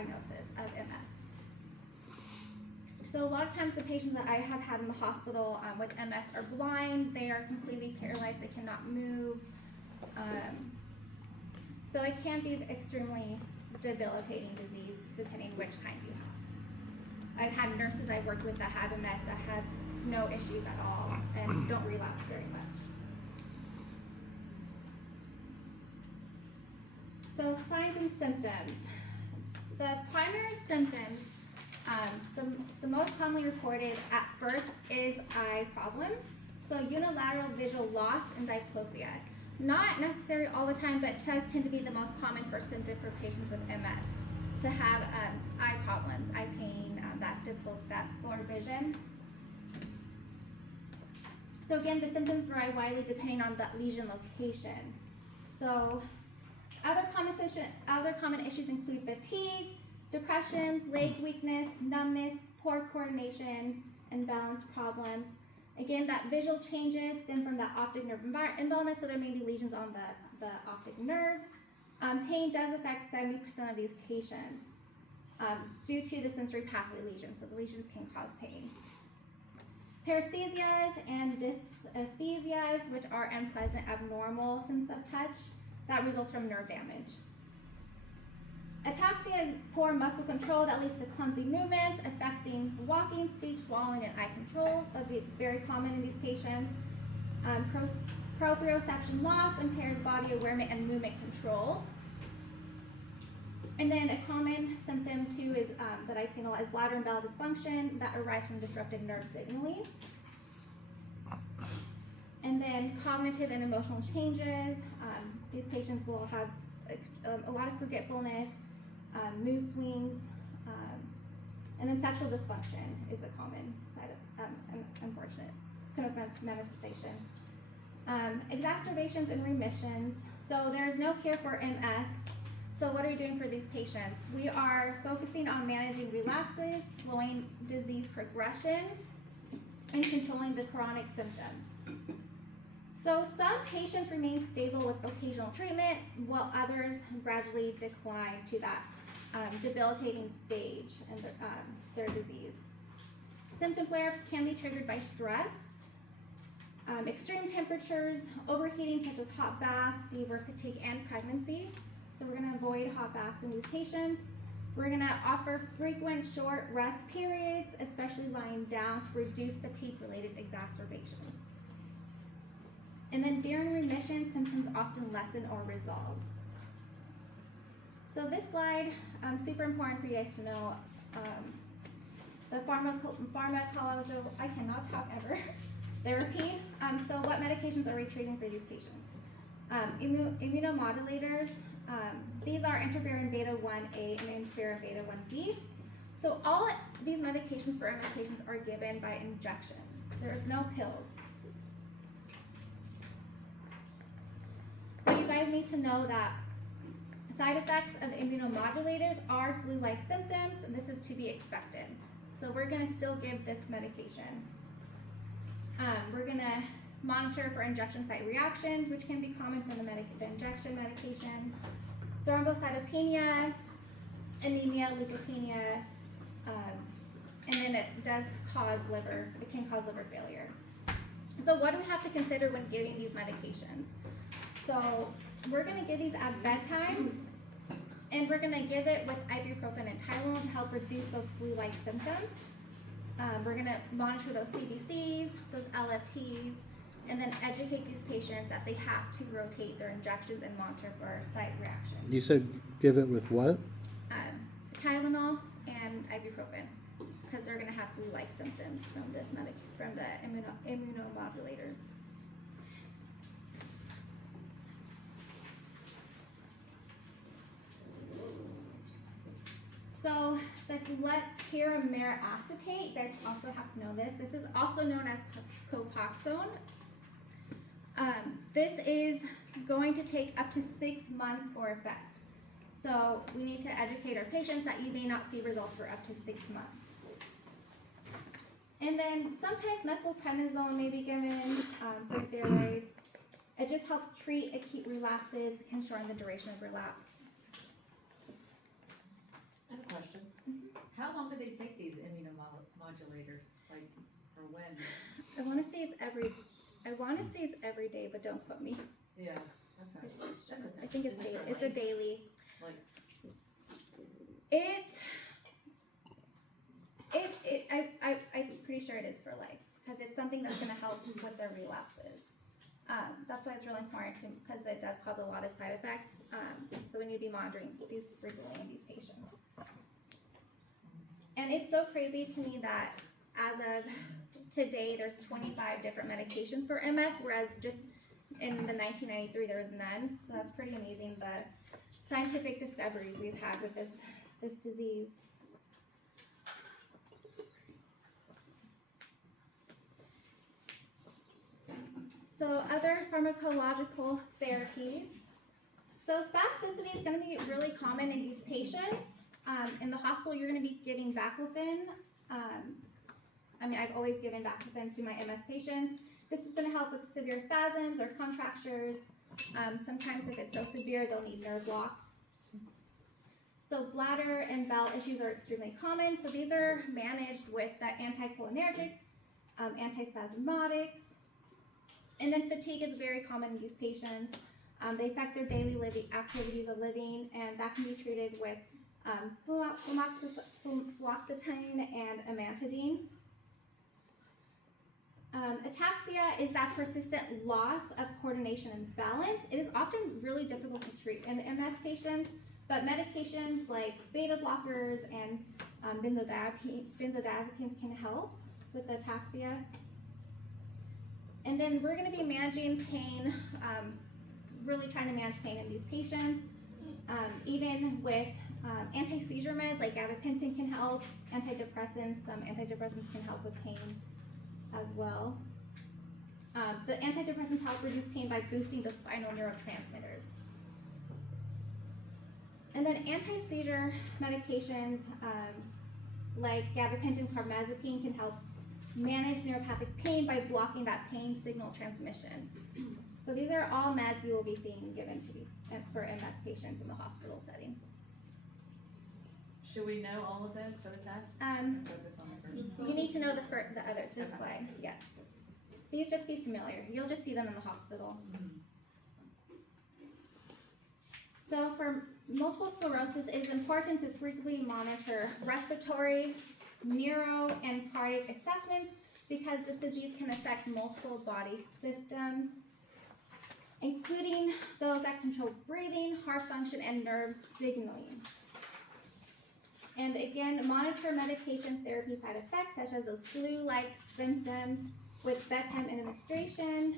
diagnosis of MS. So a lot of times the patients that I have had in the hospital with MS are blind, they are completely paralyzed, they cannot move. So it can be extremely debilitating disease depending which kind you have. I've had nurses I've worked with that have MS that have no issues at all and don't relapse very much. So signs and symptoms. The primary symptoms, the most commonly reported at first is eye problems. So unilateral visual loss and diplopia. Not necessary all the time, but does tend to be the most common first symptom for patients with MS, to have eye problems, eye pain, that blurred vision. So again, the symptoms vary widely depending on the lesion location. So other common issues include fatigue, depression, leg weakness, numbness, poor coordination, and balance problems. Again, that visual changes stem from the optic nerve involvement, so there may be lesions on the optic nerve. Pain does affect 70% of these patients due to the sensory pathway lesions, so the lesions can cause pain. Paresthesias and dysesthesias, which are unpleasant, abnormal sense of touch, that results from nerve damage. Ataxia is poor muscle control that leads to clumsy movements, affecting walking, speech, swallowing, and eye control. That would be very common in these patients. Proprioception loss impairs body awareness and movement control. And then a common symptom too is that I've seen a lot is bladder and bowel dysfunction that arise from disrupted nerve signaling. And then cognitive and emotional changes. These patients will have a lot of forgetfulness, mood swings, and then sexual dysfunction is a common side of unfortunate kind of manifestation. Exacerbations and remissions. So there is no cure for MS. So what are we doing for these patients? We are focusing on managing relapses, slowing disease progression, and controlling the chronic symptoms. So some patients remain stable with occasional treatment, while others gradually decline to that debilitating stage in their disease. Symptom flare-ups can be triggered by stress, extreme temperatures, overheating such as hot baths, fever, fatigue, and pregnancy. So we're going to avoid hot baths in these patients. We're going to offer frequent short rest periods, especially lying down, to reduce fatigue-related exacerbations. And then during remission, symptoms often lessen or resolve. So this slide, super important for you guys to know. The pharmacological, I cannot talk ever, therapy. So what medications are we treating for these patients? Immunomodulators. These are interferon beta 1A and interferon beta 1B. So all these medications for MS patients are given by injections. There's no pills. So you guys need to know that side effects of immunomodulators are flu-like symptoms, and this is to be expected. So we're going to still give this medication. We're going to monitor for injection site reactions, which can be common from the injection medications, thrombocytopenia, anemia, leukopenia, and then it can cause liver failure. So what do we have to consider when giving these medications? So we're going to give these at bedtime, and we're going to give it with ibuprofen and Tylenol to help reduce those flu-like symptoms. We're going to monitor those CBCs, those LFTs, and then educate these patients that they have to rotate their injections and monitor for site reactions. You said give it with what? Tylenol and ibuprofen, because they're going to have flu-like symptoms from the immunomodulators. So the glatiramer acetate, you guys also have to know this. This is also known as Copaxone. This is going to take up to 6 months for effect. So we need to educate our patients that you may not see results for up to 6 months. And then sometimes methylprednisolone may be given for steroids. It just helps treat acute relapses, can shorten the duration of relapse. I have a how long do they take these immunomodulators, like, or when? I want to say it's every day, but don't quote me. Yeah, that's not a question. I think it's daily. It's a daily. Like, I'm pretty sure it is for life because it's something that's going to help with their relapses. That's why it's really important because it does cause a lot of side effects. So we need to be monitoring these frequently in these patients. And it's so crazy to me that as of today, there's 25 different medications for MS, whereas just in the 1993 there was none. So that's pretty amazing, the scientific discoveries we've had with this disease. So other pharmacological therapies. So spasticity is going to be really common in these patients. In the hospital, you're going to be giving baclofen. I've always given baclofen to my MS patients. This is going to help with severe spasms or contractures. Sometimes if it's so severe, they'll need nerve blocks. So bladder and bowel issues are extremely common. So these are managed with the anticholinergics, antispasmodics. And then fatigue is very common in these patients. They affect their daily activities of living, and that can be treated with fluoxetine and amantadine. Ataxia is that persistent loss of coordination and balance. It is often really difficult to treat in MS patients, but medications like beta blockers and benzodiazepines can help with ataxia. And then we're going to be managing pain, really trying to manage pain in these patients. Even with anti-seizure meds like gabapentin can help, antidepressants. Some antidepressants can help with pain as well. The antidepressants help reduce pain by boosting the spinal neurotransmitters. And then anti-seizure medications like gabapentin, carbamazepine can help manage neuropathic pain by blocking that pain signal transmission. So these are all meds you will be seeing given to these for MS patients in the hospital setting. should we know all of those for the test? Focus on the first one. You need to know this Okay. slide. Yeah. These just be familiar. You'll just see them in the hospital. So for multiple sclerosis, it is important to frequently monitor respiratory, neuro, and cardiac assessments because this disease can affect multiple body systems, including those that control breathing, heart function, and nerve signaling. And again, monitor medication therapy side effects such as those flu-like symptoms with bedtime administration,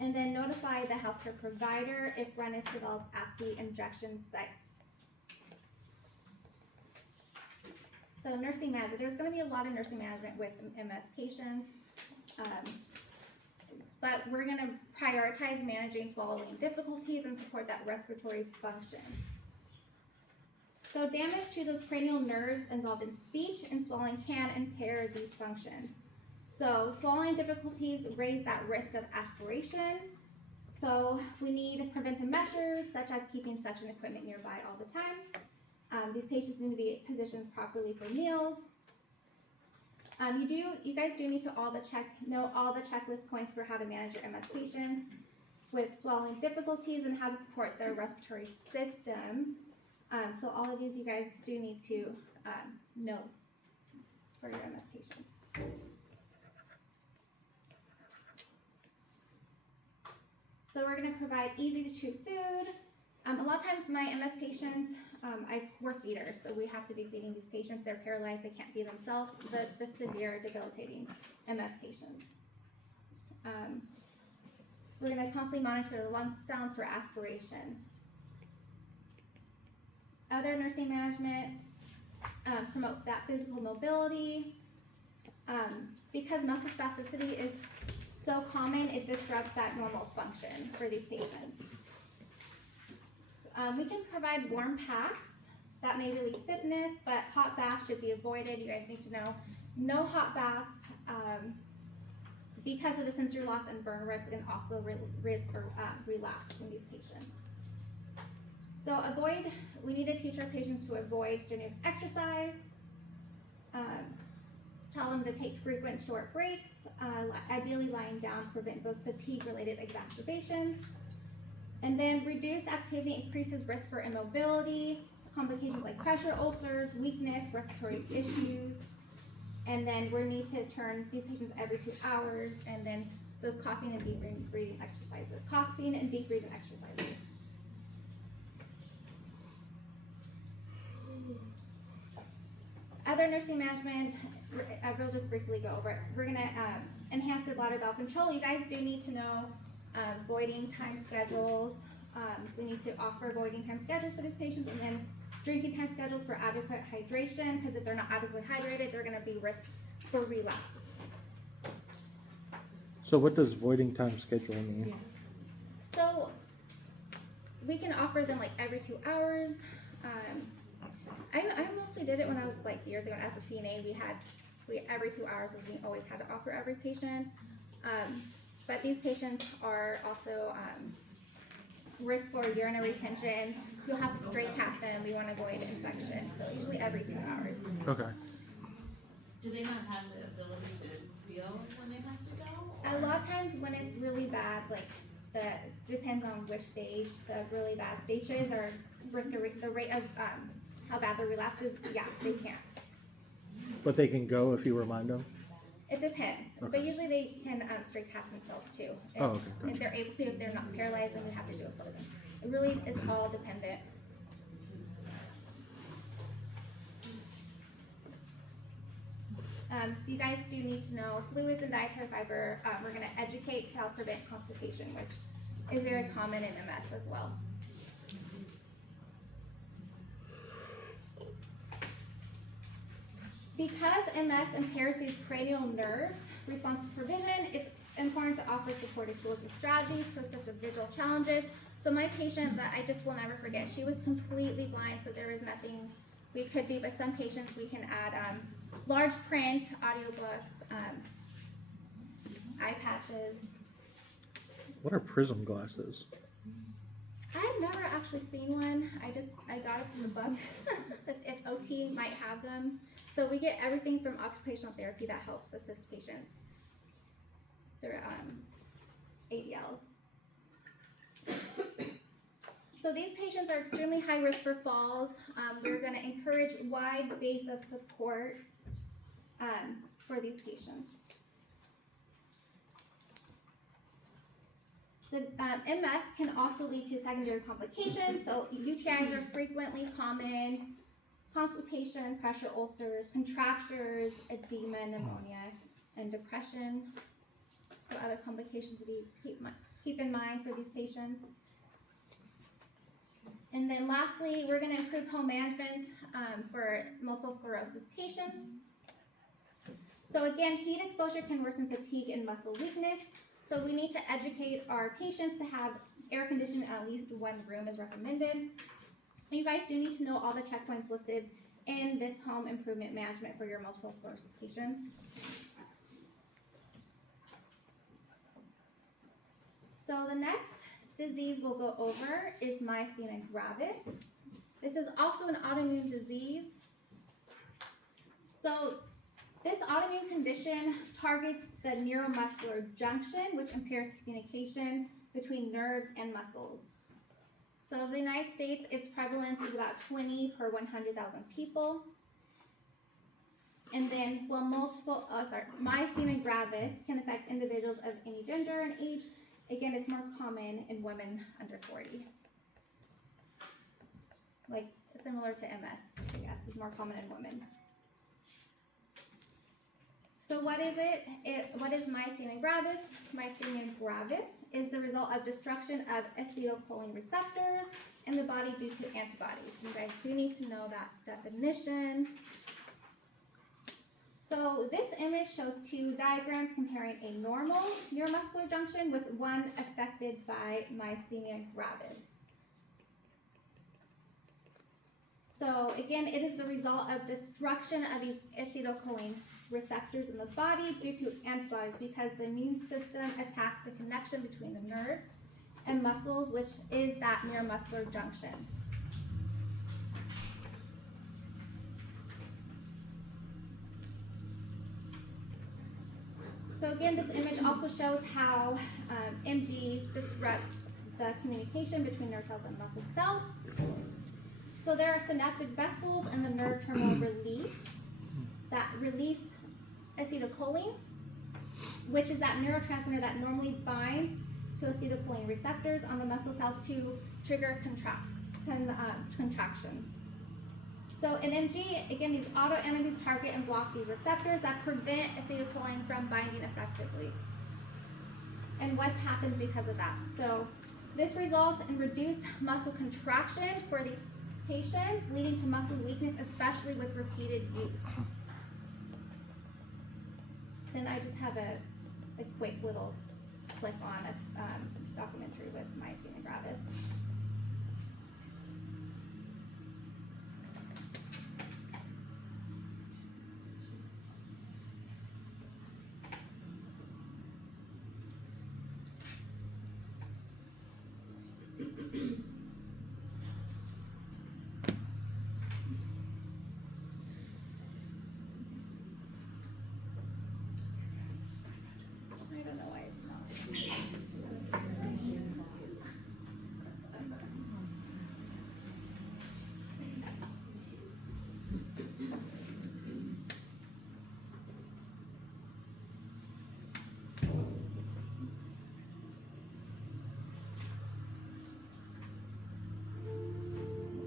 and then notify the healthcare provider if redness develops at the injection site. So nursing management, there's going to be a lot of nursing management with MS patients, but we're going to prioritize managing swallowing difficulties and support that respiratory function. So damage to those cranial nerves involved in speech and swallowing can impair these functions. So swallowing difficulties raise that risk of aspiration. So we need preventive measures such as keeping suction equipment nearby all the time. These patients need to be positioned properly for meals. You guys do need to know all the checklist points for how to manage your MS patients with swallowing difficulties and how to support their respiratory system. So all of these you guys do need to know for your MS patients. So we're going to provide easy to chew food. A lot of times my MS patients, we're feeders, so we have to be feeding these patients. They're paralyzed, they can't feed themselves, the severe debilitating MS patients. We're going to constantly monitor the lung sounds for aspiration. Other nursing management, promote that physical mobility. Because muscle spasticity is so common, it disrupts that normal function for these patients. We can provide warm packs that may relieve stiffness, but hot baths should be avoided. You guys need to know no hot baths because of the sensory loss and burn risk, and also risk for relapse in these patients. So we need to teach our patients to avoid strenuous exercise, Tell them to take frequent short breaks, ideally lying down, prevent those fatigue-related exacerbations. And then reduced activity increases risk for immobility, complications like pressure ulcers, weakness, respiratory issues. And then we need to turn these patients every 2 hours, and then those coughing and deep breathing exercises. Coughing and deep breathing exercises. Other nursing management, we'll just briefly go over it. We're gonna enhance their bladder bowel control. You guys do need to know voiding time schedules. We need to offer voiding time schedules for these patients, and then drinking time schedules for adequate hydration, because if they're not adequately hydrated, they're gonna be risk for relapse. So what does voiding time schedule mean? So we can offer them like every 2 hours. I mostly did it when I was like years ago as a CNA. We every 2 hours we always had to offer every patient. But these patients are also risk for urinary retention. You'll have to straight cap them. We want to avoid infection. So usually every 2 hours. Okay. Do they not have the ability to feel when they have to go? A lot of times when it's really bad, like it depends on which stage. The really bad stages are the rate of how bad the relapse is. Yeah, they can't. But they can go if you remind them? It depends, Okay. but usually they can straight cap themselves too. If, Oh, okay, gotcha. if they're able to, if they're not paralyzed, then we have to do it for them. It really is all dependent. You guys do need to know fluids and dietary fiber. We're going to educate to help prevent constipation, which is very common in MS as well. Because MS impairs these cranial nerves responsible for vision, it's important to offer supportive tools and strategies to assist with visual challenges. So my patient that I just will never forget, she was completely blind, so there was nothing we could do, but some patients we can add large print, audiobooks, eye patches. What are prism glasses? I've never actually seen one. I got it from the book. if OT might have them. So we get everything from occupational therapy that helps assist patients. They're ADLs. So these patients are extremely high risk for falls. We're going to encourage wide base of support for these patients. The MS can also lead to secondary complications. So UTIs are frequently common. Constipation, pressure ulcers, contractures, edema, pneumonia, and depression. So other complications to keep in mind for these patients. And then lastly, we're going to improve home management for multiple sclerosis patients. So again, heat exposure can worsen fatigue and muscle weakness. So we need to educate our patients to have air conditioning in at least one room is recommended. You guys do need to know all the checkpoints listed in this home improvement management for your multiple sclerosis patients. So the next disease we'll go over is myasthenia gravis. This is also an autoimmune disease. So this autoimmune condition targets the neuromuscular junction, which impairs communication between nerves and muscles. So in the United States, its prevalence is about 20 per 100,000 people. And then, myasthenia gravis can affect individuals of any gender and age. Again, it's more common in women under 40. Like, similar to MS, I guess, it's more common in women. So what is it? What is myasthenia gravis? Myasthenia gravis is the result of destruction of acetylcholine receptors in the body due to antibodies. You guys do need to know that definition. So this image shows two diagrams comparing a normal neuromuscular junction with one affected by myasthenia gravis. So again, it is the result of destruction of these acetylcholine receptors in the body due to antibodies, because the immune system attacks the connection between the nerves and muscles, which is that neuromuscular junction. So again, this image also shows how MG disrupts the communication between nerve cells and muscle cells. So there are synaptic vessels in the nerve terminal release that release acetylcholine, which is that neurotransmitter that normally binds to acetylcholine receptors on the muscle cells to trigger contraction. So in MG, again, these autoantibodies target and block these receptors that prevent acetylcholine from binding effectively. And what happens because of that? So this results in reduced muscle contraction for these patients, leading to muscle weakness, especially with repeated use. Then I just have a quick little clip on a documentary with myasthenia gravis. I don't know why it's not.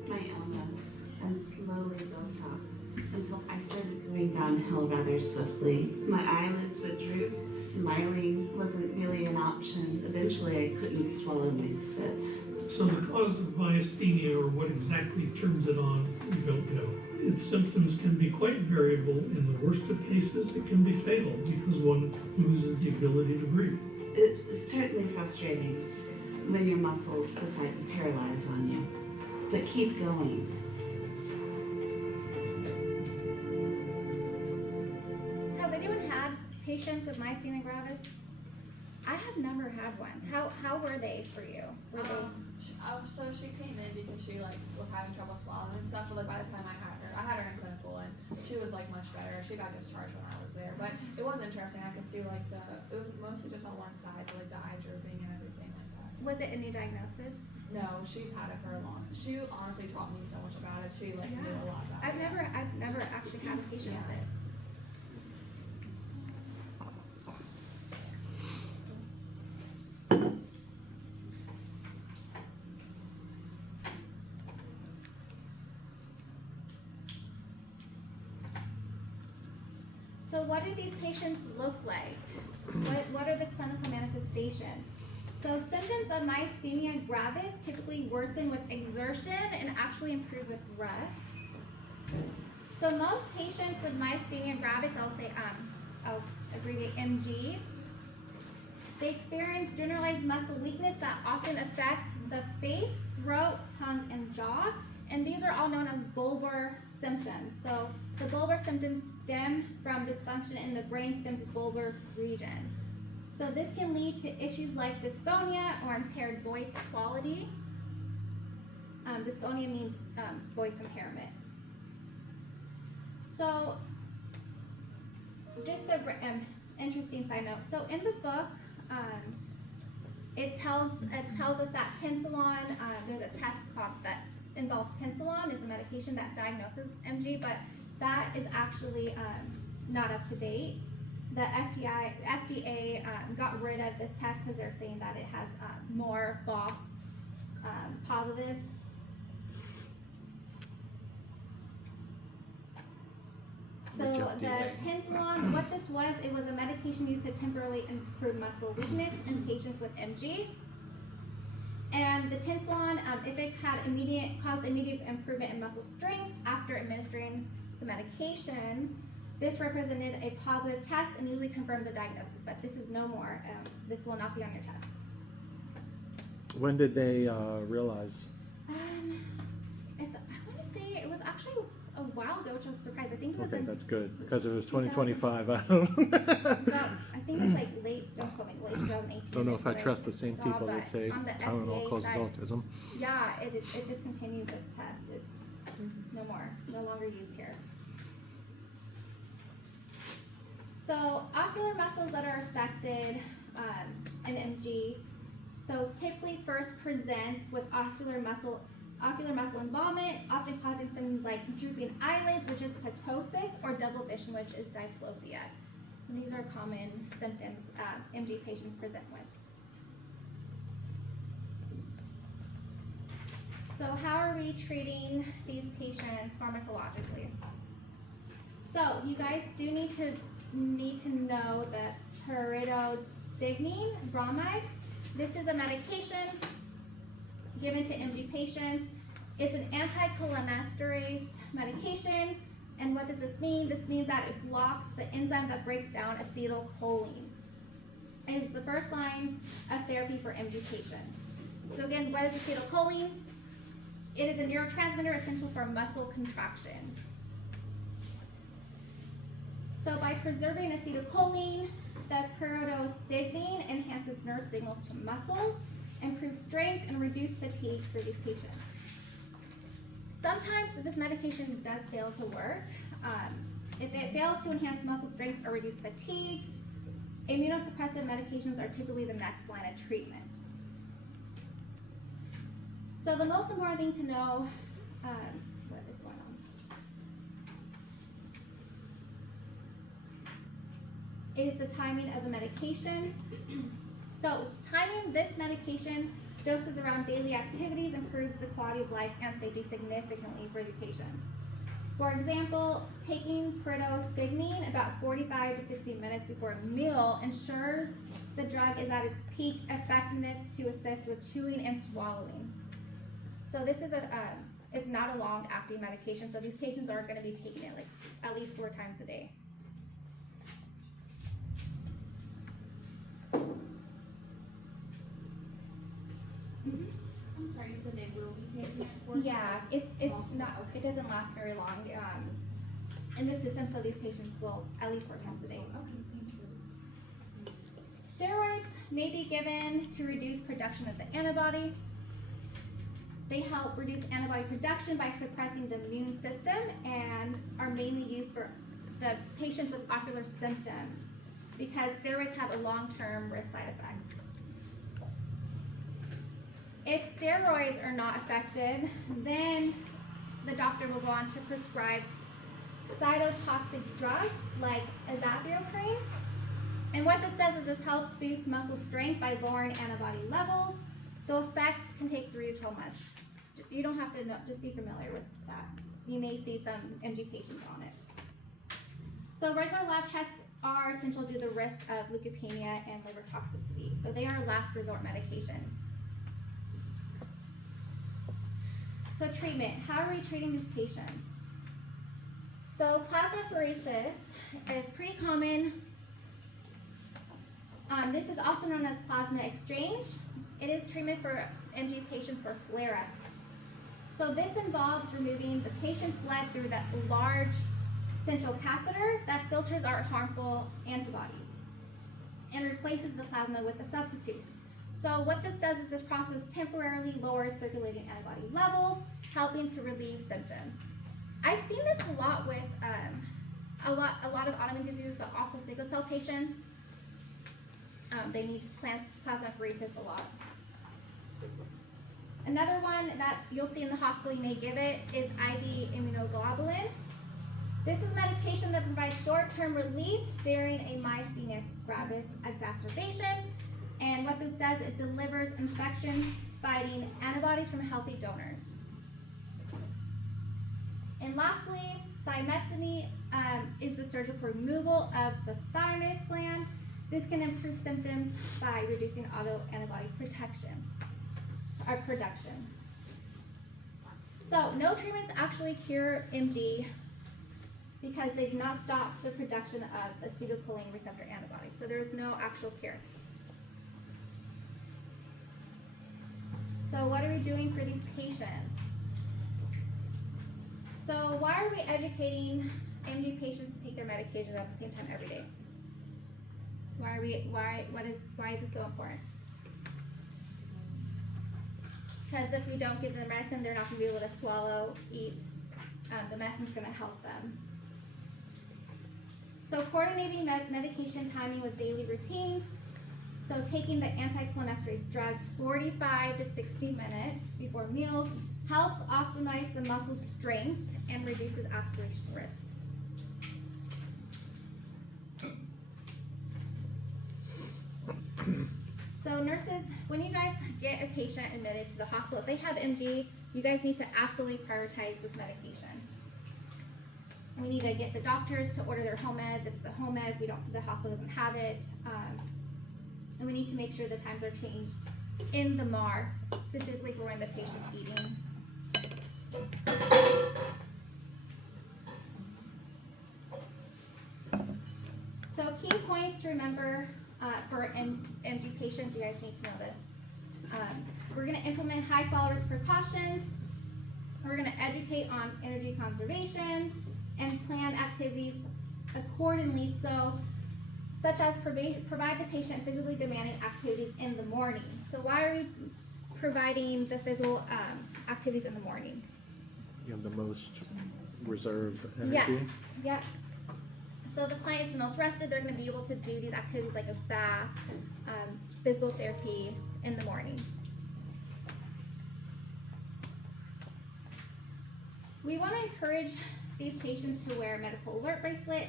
My illness and slowly built up until I started going downhill rather swiftly. My eyelids would droop. Smiling wasn't really an option. Eventually, I couldn't swallow my spit. So the cause of myasthenia, or what exactly turns it on, we don't know. Its symptoms can be quite variable. In the worst of cases, it can be fatal because one loses the ability to breathe. It's certainly frustrating when your muscles decide to paralyze on you. But keep going. Has anyone had patients with myasthenia gravis? I have never had one. How were they for you? Were they? So she came in because she like was having trouble swallowing and stuff, but like by the time I had her in clinical and she was like much better. She got discharged when I was there. But it was interesting. I could see like it was mostly just on one side, like the eye drooping and everything like that. Was it a new diagnosis? No, she's had it for a long. She honestly taught me so much about it. She like knew a lot about I've it. never actually had a patient with it. So what do these patients look like? What are the clinical manifestations? So symptoms of myasthenia gravis typically worsen with exertion and actually improve with rest. So most patients with myasthenia gravis, I'll abbreviate MG, they experience generalized muscle weakness that often affect the face, throat, tongue, and jaw. And these are all known as bulbar symptoms. So the bulbar symptoms stem from dysfunction in the brainstem's bulbar region. So this can lead to issues like dysphonia or impaired voice quality. Dysphonia means voice impairment. So just an interesting side note. So in the book, it tells us that tensilon, there's a test called that involves tensilon, is a medication that diagnoses MG, but that is actually not up to date. The FDA got rid of this test because they're saying that it has more false positives. So the tensilon, what this was, it was a medication used to temporarily improve muscle weakness in patients with MG. And the tensilon, if it had caused immediate improvement in muscle strength after administering the medication, this represented a positive test and usually confirmed the diagnosis, but this is no more. This will not be on your test. When did they realize? I want to say it was actually a while ago, which I was surprised. I think it was Okay, in that's good because it was 2025. I don't know. I think it was like late 2018. Don't know if I when trust the same saw, people but that say on the Tylenol FDA causes side, autism. Yeah, it discontinued this test. It's no longer used here. So ocular muscles that are affected in MG, so typically first presents with ocular muscle involvement, often causing symptoms like drooping eyelids, which is ptosis, or double vision, which is diplopia. And these are common symptoms MG patients present with. So how are we treating these patients pharmacologically? So you guys do need to know that pyridostigmine bromide. This is a medication given to MG patients. It's an anticholinesterase medication. And what does this mean? This means that it blocks the enzyme that breaks down acetylcholine. It is the first line of therapy for MG patients. So again, what is acetylcholine? It is a neurotransmitter essential for muscle contraction. So by preserving acetylcholine, the pyridostigmine enhances nerve signals to muscles, improves strength, and reduces fatigue for these patients. Sometimes this medication does fail to work. If it fails to enhance muscle strength or reduce fatigue, immunosuppressive medications are typically the next line of treatment. So the most important thing to know, what is going on, is the timing of the medication. So timing this medication, doses around daily activities, improves the quality of life and safety significantly for these patients. For example, taking pyridostigmine about 45 to 60 minutes before a meal ensures the drug is at its peak effectiveness to assist with chewing and swallowing. So this is it's not a long-acting medication, so these patients are going to be taking it like at least 4 times a day. I'm sorry, you said they will be taking it for? Yeah, it's not, it doesn't last very long in the system, so these patients will at least 4 times a day. Okay, thank you. Steroids may be given to reduce production of the antibody. They help reduce antibody production by suppressing the immune system and are mainly used for the patients with ocular symptoms because steroids have a long-term risk side effects. If steroids are not effective, then the doctor will go on to prescribe cytotoxic drugs like azathioprine. And what this does is this helps boost muscle strength by lowering antibody levels. The effects can take 3 to 12 months. You don't have to know, just be familiar with that. You may see some MG patients on it. So regular lab checks are essential due to the risk of leukopenia and liver toxicity. So they are a last resort medication. So treatment, how are we treating these patients? So plasmapheresis is pretty common. This is also known as plasma exchange. It is treatment for MG patients for flare-ups. So this involves removing the patient's blood through that large central catheter that filters out harmful antibodies and replaces the plasma with a substitute. So what this does is this process temporarily lowers circulating antibody levels, helping to relieve symptoms. I've seen this a lot with a lot of autoimmune diseases, but also sickle cell patients. They need plasmapheresis a lot. Another one that you'll see in the hospital, you may give it, is IV immunoglobulin. This is medication that provides short-term relief during a myasthenia gravis exacerbation. And what this does, it delivers infection-fighting antibodies from healthy donors. And lastly, thymectomy is the surgical removal of the thymus gland. This can improve symptoms by reducing autoantibody production. So no treatments actually cure MG because they do not stop the production of acetylcholine receptor antibodies. So there's no actual cure. So what are we doing for these patients? So why are we educating MD patients to take their medications at the same time every day? Why is this so important? Because if we don't give them medicine, they're not going to be able to swallow, eat. The medicine's going to help them. So coordinating medication timing with daily routines. So taking the anticholinesterase drugs 45 to 60 minutes before meals helps optimize the muscle strength and reduces aspiration risk. So nurses, when you guys get a patient admitted to the hospital, if they have MG, you guys need to absolutely prioritize this medication. We need to get the doctors to order their home meds. If it's a home med, the hospital doesn't have it. And we need to make sure the times are changed in the MAR, specifically for when the patient's eating. So key points to remember for MG patients, you guys need to know this. We're going to implement high fall risk precautions. We're going to educate on energy conservation and plan activities accordingly, such as provide the patient physically demanding activities in the morning. So why are we providing the physical activities in the morning? You have the most reserve energy. Yes, yep. So the client is the most rested. They're going to be able to do these activities like a bath, physical therapy in the mornings. We want to encourage these patients to wear a medical alert bracelet,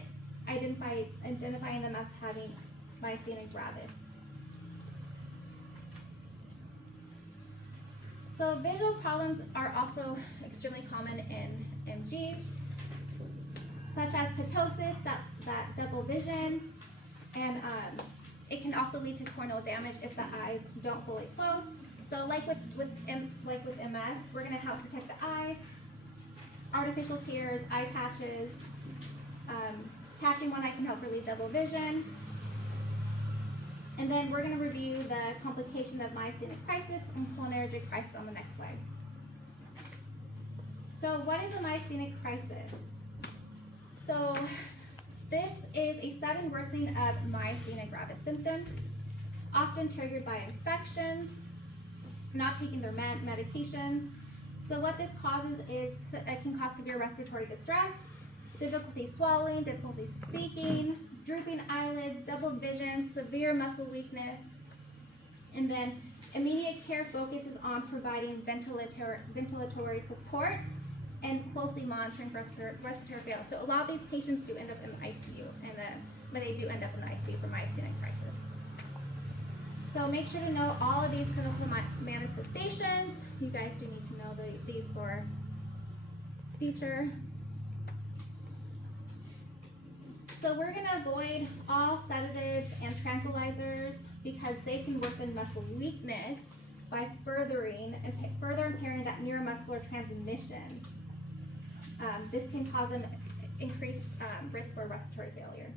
identifying them as having myasthenia gravis. So visual problems are also extremely common in MG, such as ptosis, that double vision, and it can also lead to corneal damage if the eyes don't fully close. So like with MS, we're going to help protect the eyes, artificial tears, eye patches, patching one eye can help relieve double vision. And then we're going to review the complication of myasthenic crisis and cholinergic crisis on the next slide. So what is a myasthenic crisis? So this is a sudden worsening of myasthenia gravis symptoms, often triggered by infections, not taking their medications. So what this causes is it can cause severe respiratory distress, difficulty swallowing, difficulty speaking, drooping eyelids, double vision, severe muscle weakness, and then immediate care focuses on providing ventilatory support and closely monitoring for respiratory failure. So a lot of these patients do end up in the ICU, but they do end up in the ICU for myasthenic crisis. So make sure to know all of these clinical manifestations. You guys do need to know these for future. So we're going to avoid all sedatives and tranquilizers because they can worsen muscle weakness by further impairing that neuromuscular transmission. This can cause an increased risk for respiratory failure.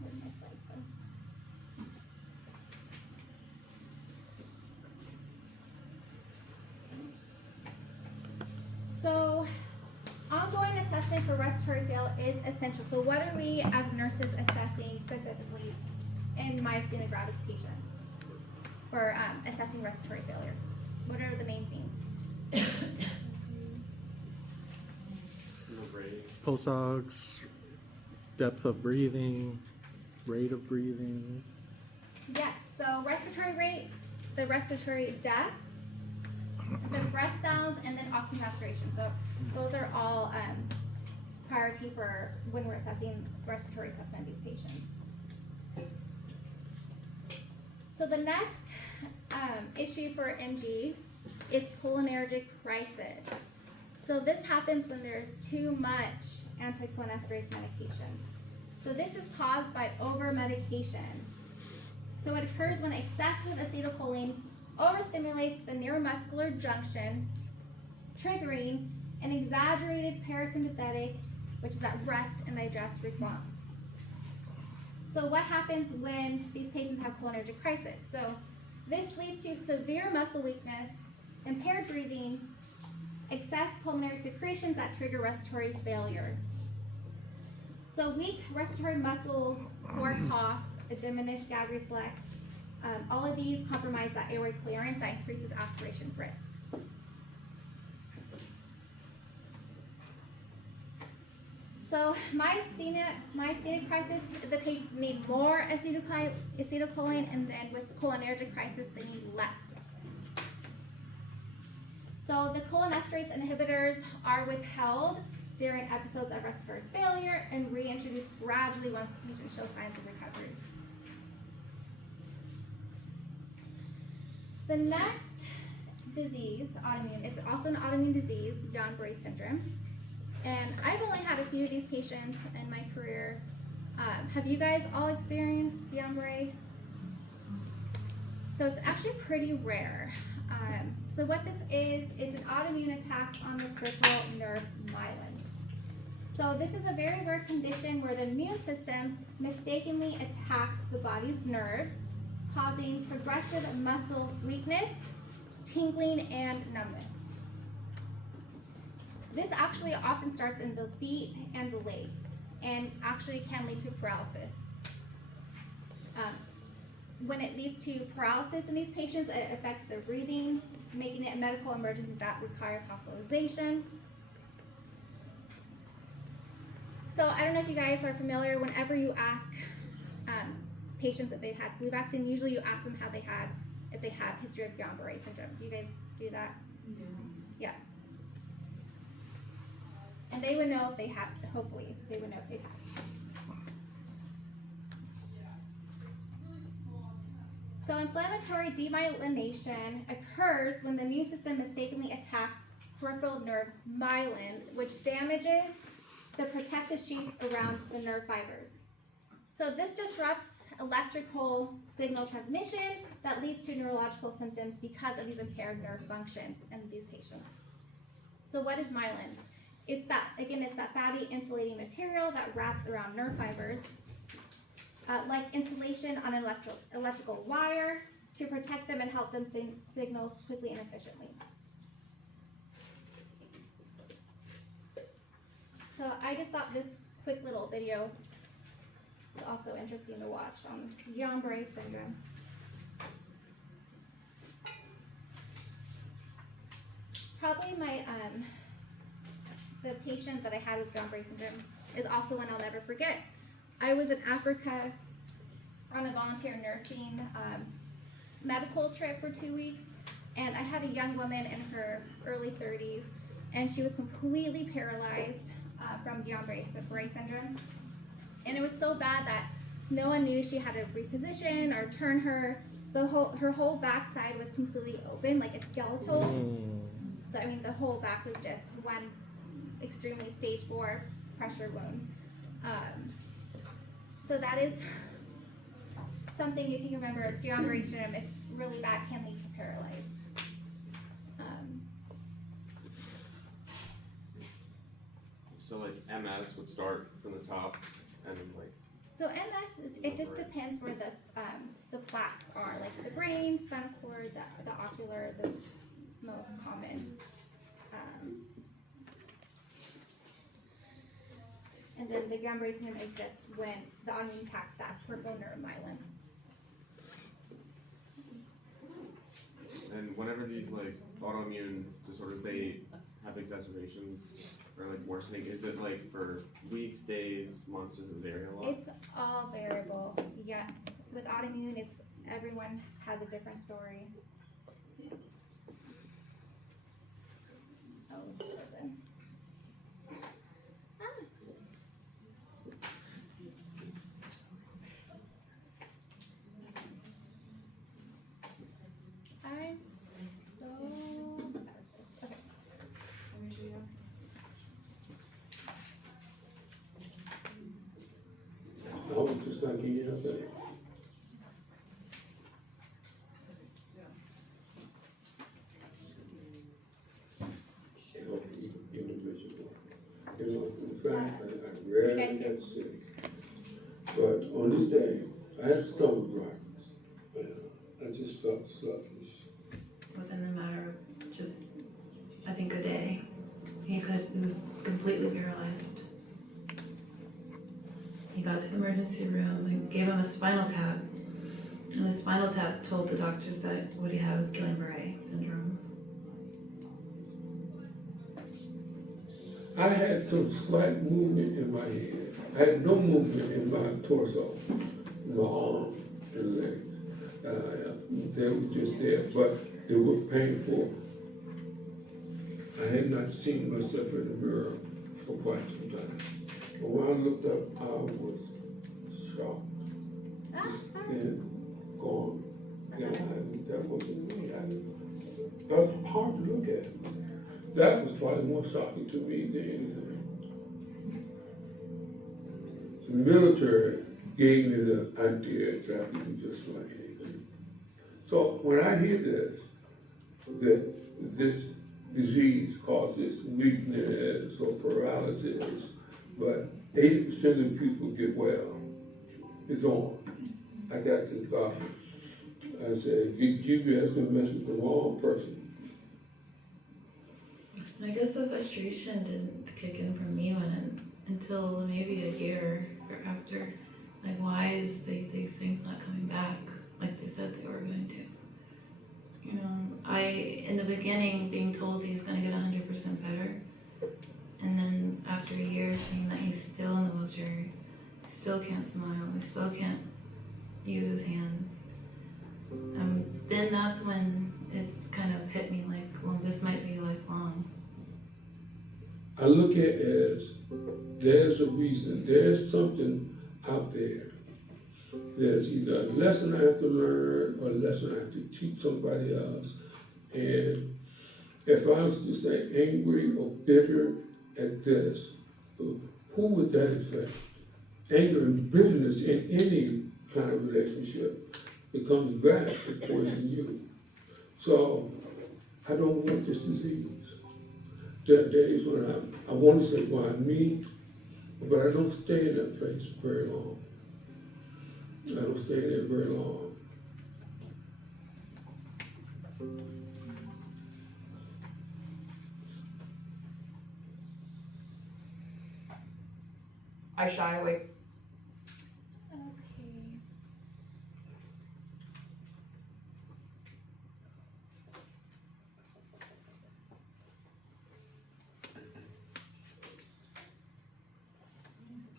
Where's my slide go? So, ongoing assessment for respiratory failure is essential. So what are we as nurses assessing specifically in myasthenia gravis patients for assessing respiratory failure? What are the main things? Pulse ox, depth of breathing, rate of breathing. Yes, so respiratory rate, the respiratory depth, the breath sounds, and then oxygen saturation. So those are all priority for when we're assessing respiratory assessment of these patients. So the next issue for MG is cholinergic crisis. So this happens when there's too much anticholinesterase medication. So this is caused by over-medication. So it occurs when excessive acetylcholine overstimulates the neuromuscular junction, triggering an exaggerated parasympathetic, which is that rest and digest response. So what happens when these patients have cholinergic crisis? So this leads to severe muscle weakness, impaired breathing, excess pulmonary secretions that trigger respiratory failure. So weak respiratory muscles, poor cough, a diminished gag reflex, All of these compromise that airway clearance that increases aspiration risk. So myasthenia crisis, the patients need more acetylcholine, and then with cholinergic crisis, they need less. So the cholinesterase inhibitors are withheld during episodes of respiratory failure and reintroduced gradually once the patient shows signs of recovery. The next disease, autoimmune, it's also an autoimmune disease, Guillain-Barré syndrome. And I've only had a few of these patients in my career. Have you guys all experienced Guillain-Barré? So it's actually pretty rare. So what this is an autoimmune attack on the peripheral nerve myelin. So this is a very rare condition where the immune system mistakenly attacks the body's nerves, causing progressive muscle weakness, tingling, and numbness. This actually often starts in the feet and the legs, and actually can lead to paralysis. When it leads to paralysis in these patients, it affects their breathing, making it a medical emergency that requires hospitalization. So I don't know if you guys are familiar, whenever you ask patients if they've had flu vaccine, usually you ask them if they have history of Guillain-Barré syndrome. You guys do that? Yeah. And they would know if they have, hopefully, they would know if they have. So inflammatory demyelination occurs when the immune system mistakenly attacks peripheral nerve myelin, which damages the protective sheath around the nerve fibers. So this disrupts electrical signal transmission that leads to neurological symptoms because of these impaired nerve functions in these patients. So what is myelin? It's that fatty insulating material that wraps around nerve fibers, like insulation on an electrical wire, to protect them and help them send signals quickly and efficiently. So I just thought this quick little video was also interesting to watch on Guillain-Barré syndrome. Probably the patient that I had with Guillain-Barré syndrome is also one I'll never forget. I was in Africa on a volunteer nursing medical trip for 2 weeks, and I had a young woman in her early 30s, and she was completely paralyzed from Guillain-Barré syndrome. And it was so bad that no one knew she had to reposition or turn her, so her whole backside was completely open, like a skeletal. I mean, the whole back was just one extremely stage 4 pressure wound. So that is something, if you remember, Guillain-Barré syndrome, if really bad, can lead to paralyzed. So like MS would start from the top and then like. So MS, it just depends where the plaques are, like the brain, spinal cord, the ocular, the most common. And then the Guillain-Barré syndrome is just when the autoimmune attacks that peripheral nerve myelin. And whenever these like autoimmune disorders, they have exacerbations or like worsening, is it like for weeks, days, months? Does it vary a lot? It's all variable. Yeah, with autoimmune, everyone has a different story. Oh, it's frozen. I'm so okay. Let me show you. No, just not give you that. In fact, I rarely get sick. But on this day, I had stomach problems. I just felt sluggish. Within a matter of just, I think, a day, he was completely paralyzed. He got to the emergency room, they gave him a spinal tap, and his spinal tap told the doctors that what he had was Guillain-Barré syndrome. I had some slight movement in my head. I had no movement in my torso, my arm and leg. They were just there, but they were painful. I had not seen myself in the mirror for quite some time. But when I looked up, I was shocked. And gone. Yeah, that wasn't me. That was hard to look at. That was probably more shocking to me than anything. The military gave me the idea that I could do just like anything. So when I hear this, that this disease causes weakness or paralysis, but 80% of the people get well, it's on. I got this doctor. I said, GPS can mess with the wrong person. And I guess the frustration didn't kick in for me until maybe a year or after. Like, why is these things not coming back like they said they were going to? You know, in the beginning, being told he's gonna get 100% better, and then after a year saying that he's still in the wheelchair, he still can't smile, he still can't use his hands. Then that's when it's kind of hit me like, well, this might be lifelong. I look at it as there's a reason, there's something out there. There's either a lesson I have to learn or a lesson I have to teach somebody else. And if I was to say angry or bitter at this, who would that affect? Anger and bitterness in any kind of relationship, it comes back to poison you. So I don't want this disease. There are days when I want to say, why me? But I don't stay in that place very long. I don't stay there very long. I shy away. Okay.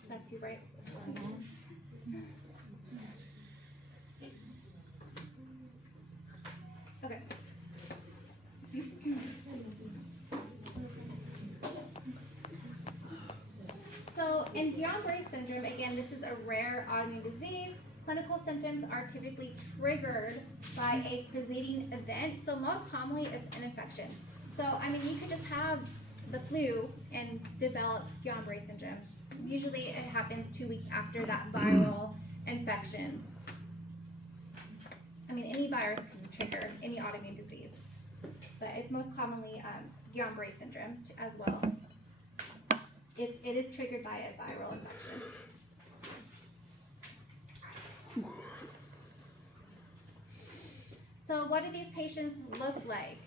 Is that too bright? Okay. So in Guillain-Barré syndrome, again, this is a rare autoimmune disease. Clinical symptoms are typically triggered by a preceding event. So most commonly it's an infection. So, I mean, you could just have the flu and develop Guillain-Barré syndrome. Usually it happens 2 weeks after that viral infection. I mean, any virus can trigger any autoimmune disease, but it's most commonly Guillain-Barré syndrome as well. It is triggered by a viral infection. So what do these patients look like?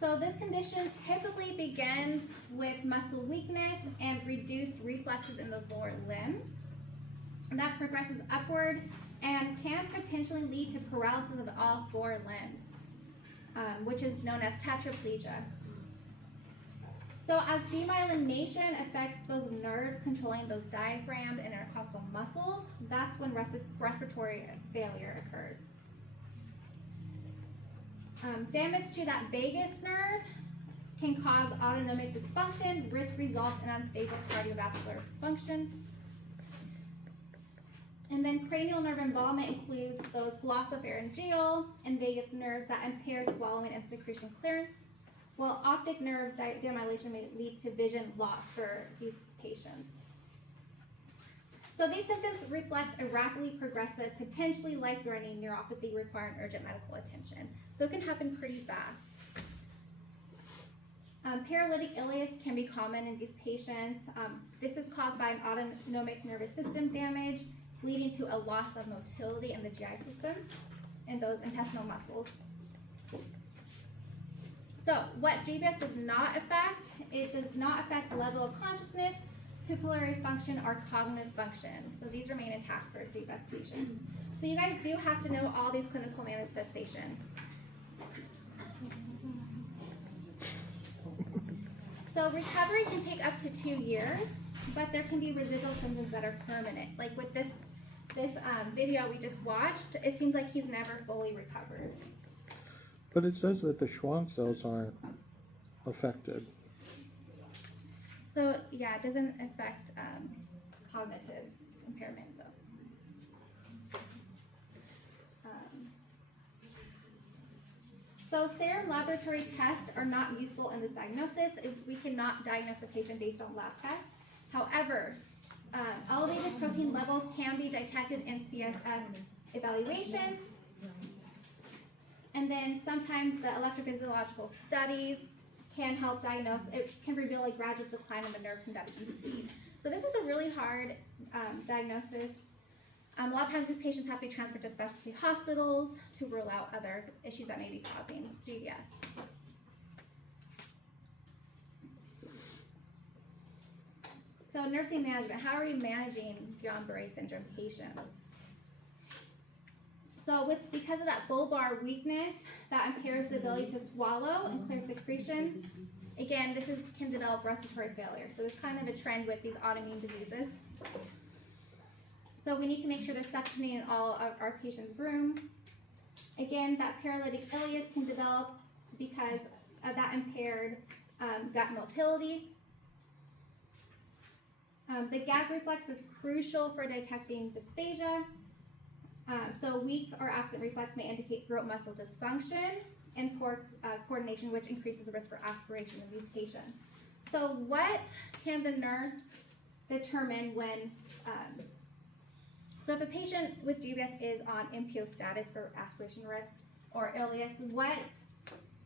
So this condition typically begins with muscle weakness and reduced reflexes in those lower limbs. And that progresses upward and can potentially lead to paralysis of all 4 limbs, which is known as tetraplegia. So as demyelination affects those nerves controlling those diaphragm and intercostal muscles, that's when respiratory failure occurs. Damage to that vagus nerve can cause autonomic dysfunction, which results in unstable cardiovascular function. And then cranial nerve involvement includes those glossopharyngeal and vagus nerves that impair swallowing and secretion clearance, while optic nerve demyelination may lead to vision loss for these patients. So these symptoms reflect a rapidly progressive, potentially life-threatening neuropathy requiring urgent medical attention. So it can happen pretty fast. Paralytic ileus can be common in these patients. This is caused by an autonomic nervous system damage, leading to a loss of motility in the GI system and those intestinal muscles. So what GBS does not affect, it does not affect the level of consciousness, pupillary function, or cognitive function. So these remain intact for GBS patients. So you guys do have to know all these clinical manifestations. So recovery can take up to 2 years, but there can be residual symptoms that are permanent. Like with this video we just watched, it seems like he's never fully recovered. But it says that the Schwann cells aren't affected. So yeah, it doesn't affect cognitive impairment though. So serum laboratory tests are not useful in this diagnosis. We cannot diagnose a patient based on lab tests. However, elevated protein levels can be detected in CSF evaluation. And then sometimes the electrophysiological studies can help diagnose. It can reveal a gradual decline in the nerve conduction speed. So this is a really hard diagnosis. A lot of times these patients have to be transferred to specialty hospitals to rule out other issues that may be causing GBS. So nursing management, how are we managing Guillain-Barré syndrome patients? So because of that bulbar weakness that impairs the ability to swallow and clear secretions, again, this can develop respiratory failure. So there's kind of a trend with these autoimmune diseases. So we need to make sure they're suctioning in all of our patients' rooms. Again, that paralytic ileus can develop because of that impaired gut motility. The gag reflex is crucial for detecting dysphagia. So weak or absent reflex may indicate throat muscle dysfunction and poor coordination, which increases the risk for aspiration in these patients. So what can the nurse determine when, so if a patient with GBS is on MPO status for aspiration risk or ileus, what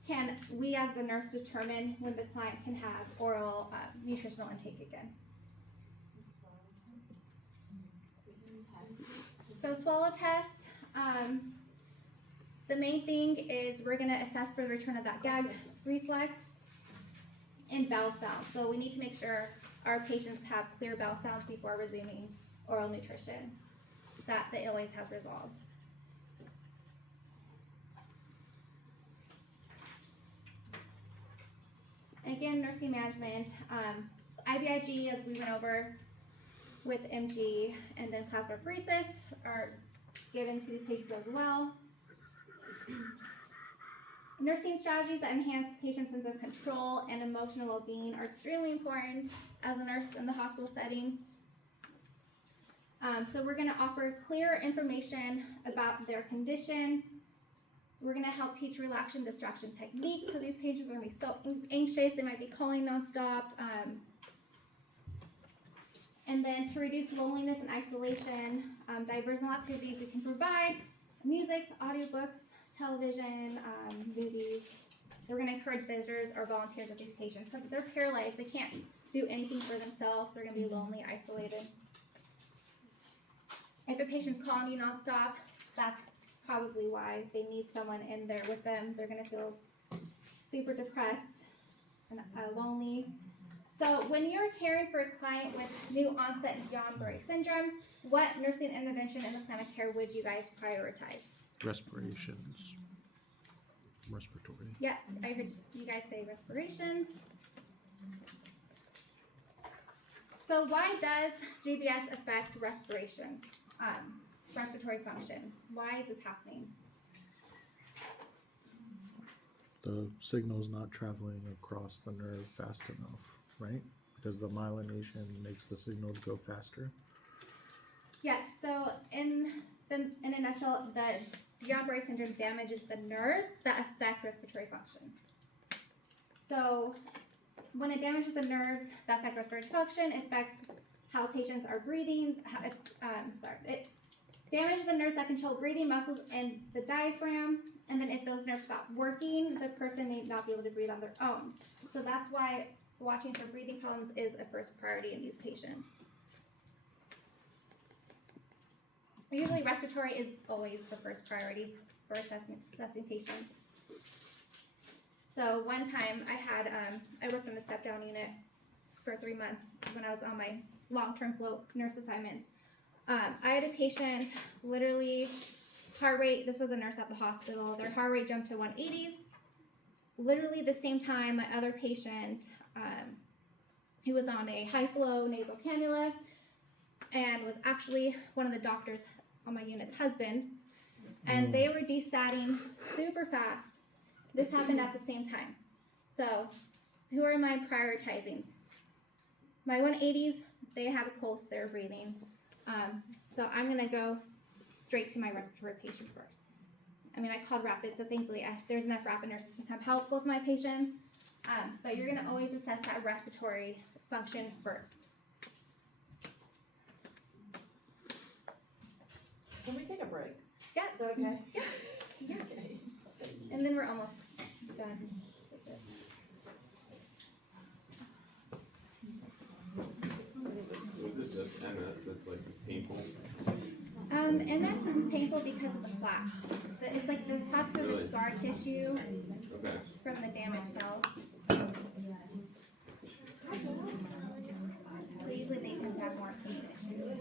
can we as the nurse determine when the client can have oral nutritional intake again? So swallow test, the main thing is we're gonna assess for the return of that gag reflex and bowel sounds. So we need to make sure our patients have clear bowel sounds before resuming oral nutrition, that the ileus has resolved. Again, nursing management, IVIG, as we went over with MG, and then plasmapheresis are given to these patients as well. Nursing strategies that enhance patient sense of control and emotional well-being are extremely important as a nurse in the hospital setting. So we're going to offer clear information about their condition. We're going to help teach relaxation distraction techniques. So these patients are going to be so anxious, they might be calling nonstop. And then to reduce loneliness and isolation, diversional activities we can provide: music, audiobooks, television, movies. We're going to encourage visitors or volunteers with these patients because they're paralyzed. They can't do anything for themselves. They're going to be lonely, isolated. If a patient's calling you nonstop, that's probably why they need someone in there with them. They're going to feel super depressed and lonely. So when you're caring for a client with new onset Guillain-Barré syndrome, what nursing intervention in the plan of care would you guys prioritize? Respirations. Respiratory. Yeah, I heard you guys say respirations. So why does GBS affect respiration, respiratory function? Why is this happening? The signal's not traveling across the nerve fast enough, right? Because the myelination makes the signal go faster. Yeah, so in a nutshell, the Guillain-Barré syndrome damages the nerves that affect respiratory function. So when it damages the nerves that affect respiratory function, it affects how patients are breathing. It damages the nerves that control breathing muscles and the diaphragm. And then if those nerves stop working, the person may not be able to breathe on their own. So that's why watching for breathing problems is a first priority in these patients. Usually respiratory is always the first priority for assessing patients. So one time I worked in a step-down unit, for 3 months when I was on my long-term float nurse assignments. I had a patient, literally heart rate, this was a nurse at the hospital, their heart rate jumped to 180s. Literally the same time my other patient, he was on a high flow nasal cannula and was actually one of the doctors on my unit's husband. And they were desatting super fast. This happened at the same time. So who am I prioritizing? My 180s, they had a pulse, they were breathing. So I'm gonna go straight to my respiratory patient first. I mean, I called rapid, so thankfully there's enough rapid nurses to come help both my patients. But you're gonna always assess that respiratory function first. Can we take a break? Yeah. Is that okay? Yeah. And then we're almost done with this. So is it just MS that's like painful? MS is painful because of the plaques. It's like the touch of the scar tissue Okay. from the damaged cells. So usually they tend to have more pain issues.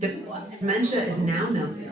Dementia is now known.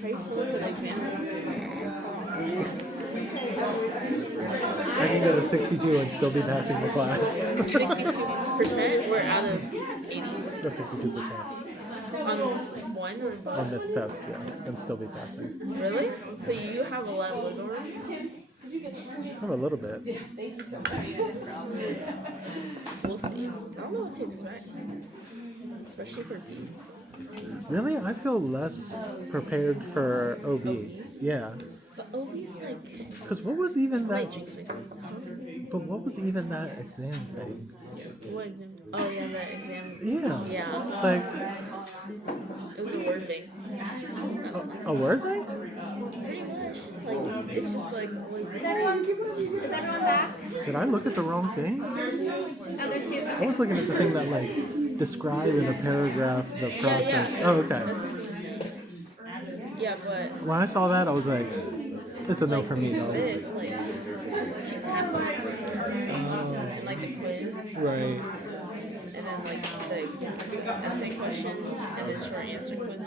How you feel for the exam? I can get a 62 and still be passing the class. 62% or out of 80? The 62% On one or both? on this test, yeah, and still be passing. Really? So you have a lot of wiggle room? I have a little bit. We'll see. I don't know what to expect. Especially for bees. Really? I feel less prepared for OB. Yeah. But OB's like, Because what was even might that? jinx myself. But what was even that exam thing? What exam? Oh yeah, the exam. Yeah. Yeah. Like It was a word thing. a word thing? Pretty much. Like, it's just like, what is Is this? everyone back? Did I look at the wrong thing? Oh, there's two. I Okay. was looking at the thing that like describe in a paragraph the process. Yeah. Oh, okay. That's the same. Yeah, but When I saw that, I was like, it's a no like, for me though. this, like, it's just keep happening. And like the quiz, Right. and then like the essay questions, and then short answer quizzes.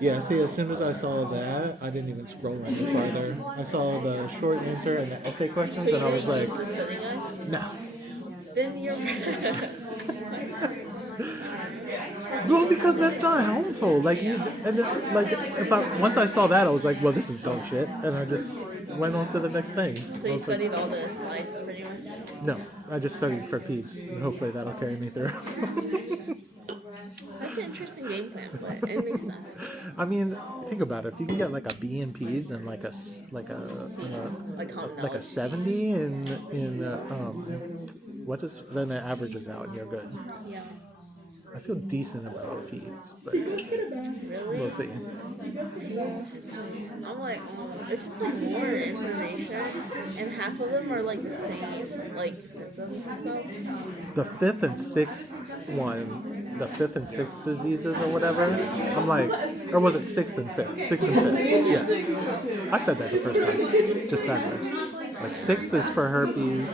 Yeah, see, as soon as I saw that, I didn't even scroll any farther. I saw the short answer and the essay questions, So and I was you like, use the study guide? no. Then you're Well, because that's not helpful. Like you, and like if I once I saw that, I was like, well, this is dumb shit, and I just went on to the next thing. So I you was like, studied all the slides pretty much? no, I just studied for peds, and hopefully that'll carry me through. That's an interesting game plan, but it makes sense. I mean, think about it. If you can get like a B in peds and like a Like common like a knowledge. 70 in what's this? Then it averages out, and you're good. Yeah. I feel decent about peds, but Really? we'll see. It's just like, I'm like, it's just like more information, and half of them are like the same, like symptoms and stuff. The fifth and sixth one, the fifth and sixth diseases or whatever, I'm like, or was it sixth and fifth? Sixth and fifth. Yeah. I said that the first time, just backwards. Like sixth is for herpes.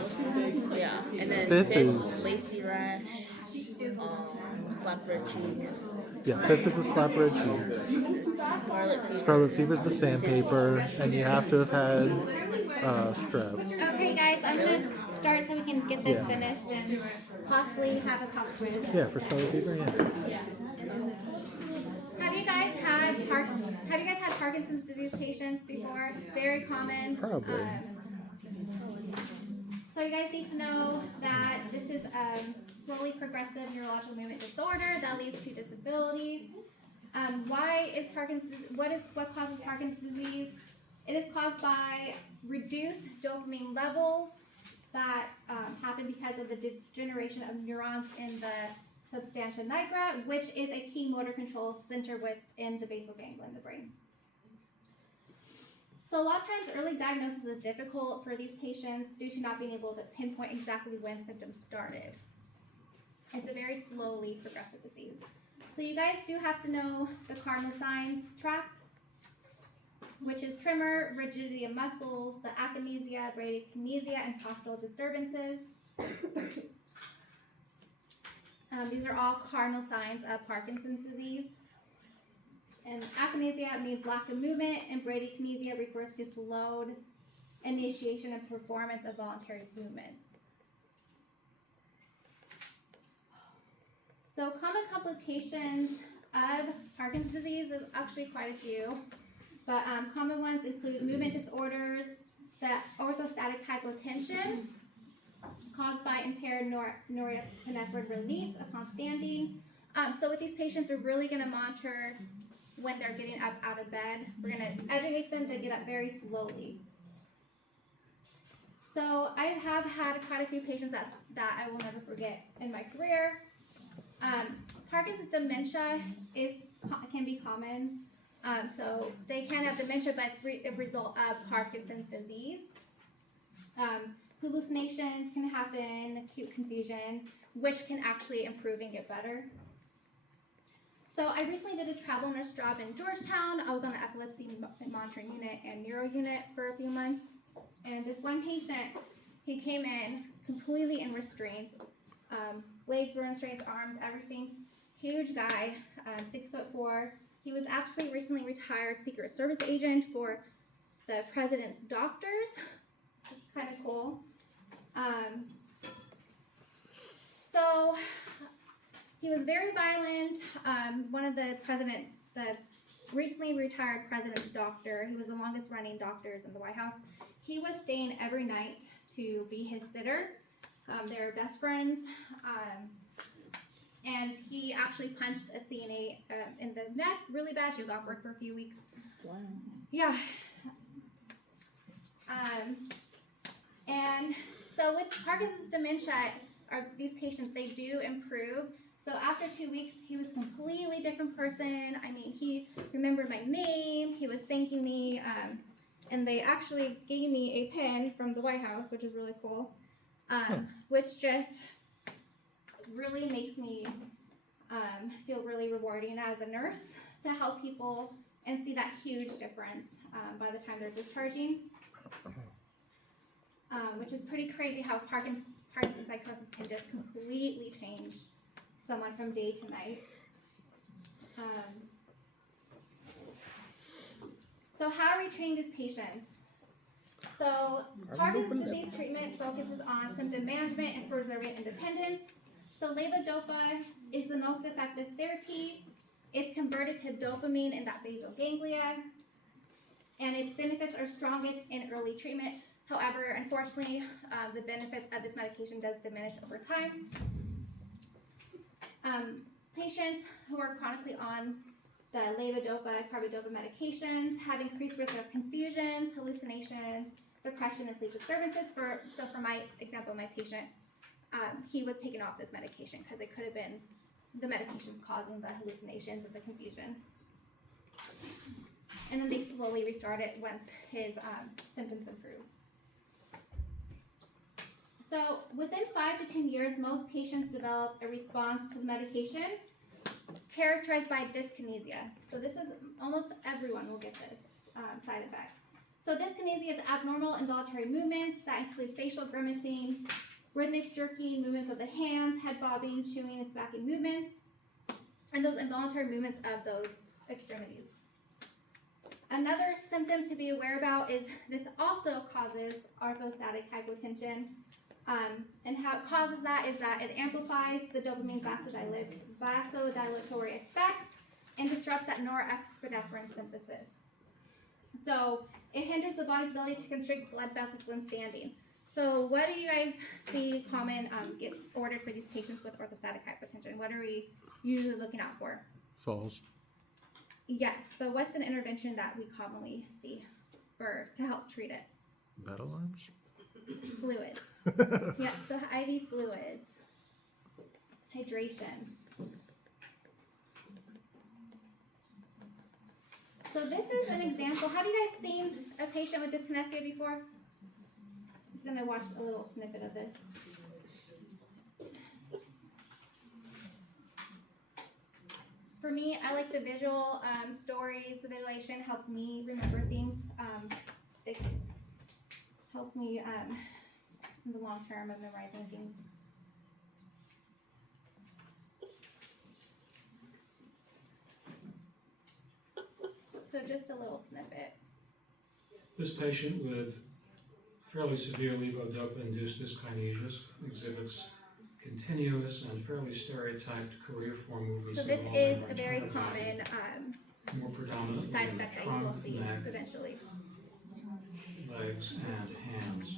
Yeah, and then Fifth fifth, is- lacy rash, slap red cheeks, Yeah, fifth is the slap red cheeks. scarlet fever. Scarlet fever is the sandpaper, and you have to have had strep. Okay, guys, I'm gonna start so we can get this Yeah. finished and possibly have a conference. Yeah, for scarlet fever, yeah. Have you guys had Parkinson's disease patients before? Very common. Probably. So you guys need to know that this is slowly progressive neurological movement disorder that leads to disability. Why is Parkinson's? What causes Parkinson's disease? It is caused by reduced dopamine levels that happen because of the degeneration of neurons in the substantia nigra, which is a key motor control center within the basal ganglia in the brain. So a lot of times early diagnosis is difficult for these patients due to not being able to pinpoint exactly when symptoms started. It's a very slowly progressive disease. So you guys do have to know the cardinal signs trap, which is tremor, rigidity of muscles, the akinesia, bradykinesia, and postural disturbances. These are all cardinal signs of Parkinson's disease. And akinesia means lack of movement, and bradykinesia refers to slowed initiation and performance of voluntary movements. So common complications of Parkinson's disease, there's actually quite a few, but common ones include movement disorders, the orthostatic hypotension caused by impaired norepinephrine release upon standing. So with these patients, we're really going to monitor when they're getting up out of bed. We're going to educate them to get up very slowly. So I have had quite a few patients that I will never forget in my career. Parkinson's dementia can be common. So they can have dementia, but it's a result of Parkinson's disease. Hallucinations can happen, acute confusion, which can actually improve and get better. So I recently did a travel nurse job in Georgetown. I was on an epilepsy monitoring unit and neuro unit for a few months. And this one patient, he came in completely in restraints. Legs were in restraints, arms, everything. Huge guy, 6'4", He was actually recently retired Secret Service agent for the president's doctors. It's kind of cool. So he was very violent. One of the recently retired president's doctor, he was the longest running doctors in the White House. He was staying every night to be his sitter. They were best friends. And he actually punched a CNA in the neck really bad. She was off work for a few weeks. Wow. Yeah. And so with Parkinson's dementia, these patients, they do improve. So after 2 weeks, he was a completely different person. I mean, he remembered my name. He was thanking me. And they actually gave me a pen from the White House, which is really cool. Which just really makes me feel really rewarding as a nurse to help people and see that huge difference by the time they're discharging. Which is pretty crazy how Parkinson's psychosis can just completely change someone from day to night. So how are we treating these patients? So Parkinson's disease treatment focuses on symptom management and preserving independence. So levodopa is the most effective therapy. It's converted to dopamine in that basal ganglia, and its benefits are strongest in early treatment. However, unfortunately, the benefits of this medication does diminish over time. Patients who are chronically on the levodopa, carbidopa medications have increased risk of confusions, hallucinations, depression, and sleep disturbances. So for my example, my patient, he was taken off this medication because it could have been the medications causing the hallucinations and the confusion. And then they slowly restart it once his symptoms improve. So within 5 to 10 years, most patients develop a response to the medication characterized by dyskinesia. So this is, almost everyone will get this side effect. So dyskinesia is abnormal involuntary movements that include facial grimacing, rhythmic jerking, movements of the hands, head bobbing, chewing, and smacking movements, and those involuntary movements of those extremities. Another symptom to be aware about is this also causes orthostatic hypotension. And how it causes that is that it amplifies the dopamine vasodilatory effects and disrupts that norepinephrine synthesis. So it hinders the body's ability to constrict blood vessels when standing. So what do you guys see common get ordered for these patients with orthostatic hypotension? What are we usually looking out for? Falls. Yes, but what's an intervention that we commonly see to help treat it? Bed alarms? Fluids. Yeah, so IV fluids. Hydration. So this is an example. Have you guys seen a patient with dyskinesia before? I'm just going to watch a little snippet of this. For me, I like the visual stories. The visualization helps me remember things. Helps me in the long term of memorizing things. So just a little snippet. This patient with fairly severe levodopa-induced dyskinesias exhibits continuous and fairly stereotyped career form movements. So this is a very common more predominantly side in the effect that you trunk, will see neck, eventually. legs, and hands.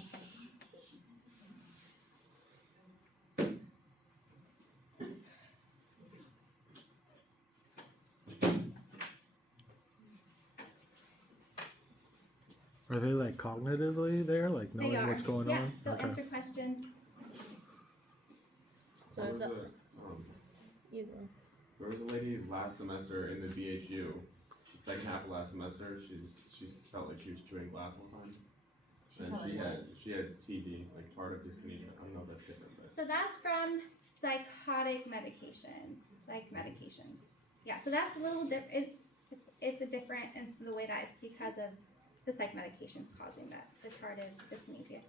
Are they like cognitively there, like They knowing are. what's going Yeah, on? they'll answer questions. So There was you know. there was a lady last semester in the BHU, the second half of last semester, she felt like she was chewing glass all the time. And she had TD, like tardive dyskinesia. I don't know if that's different, but So that's from psychotic medications, psych medications. Yeah, so that's a little different. It's a different in the way that it's because of the psych medications causing that, the tardive dyskinesia.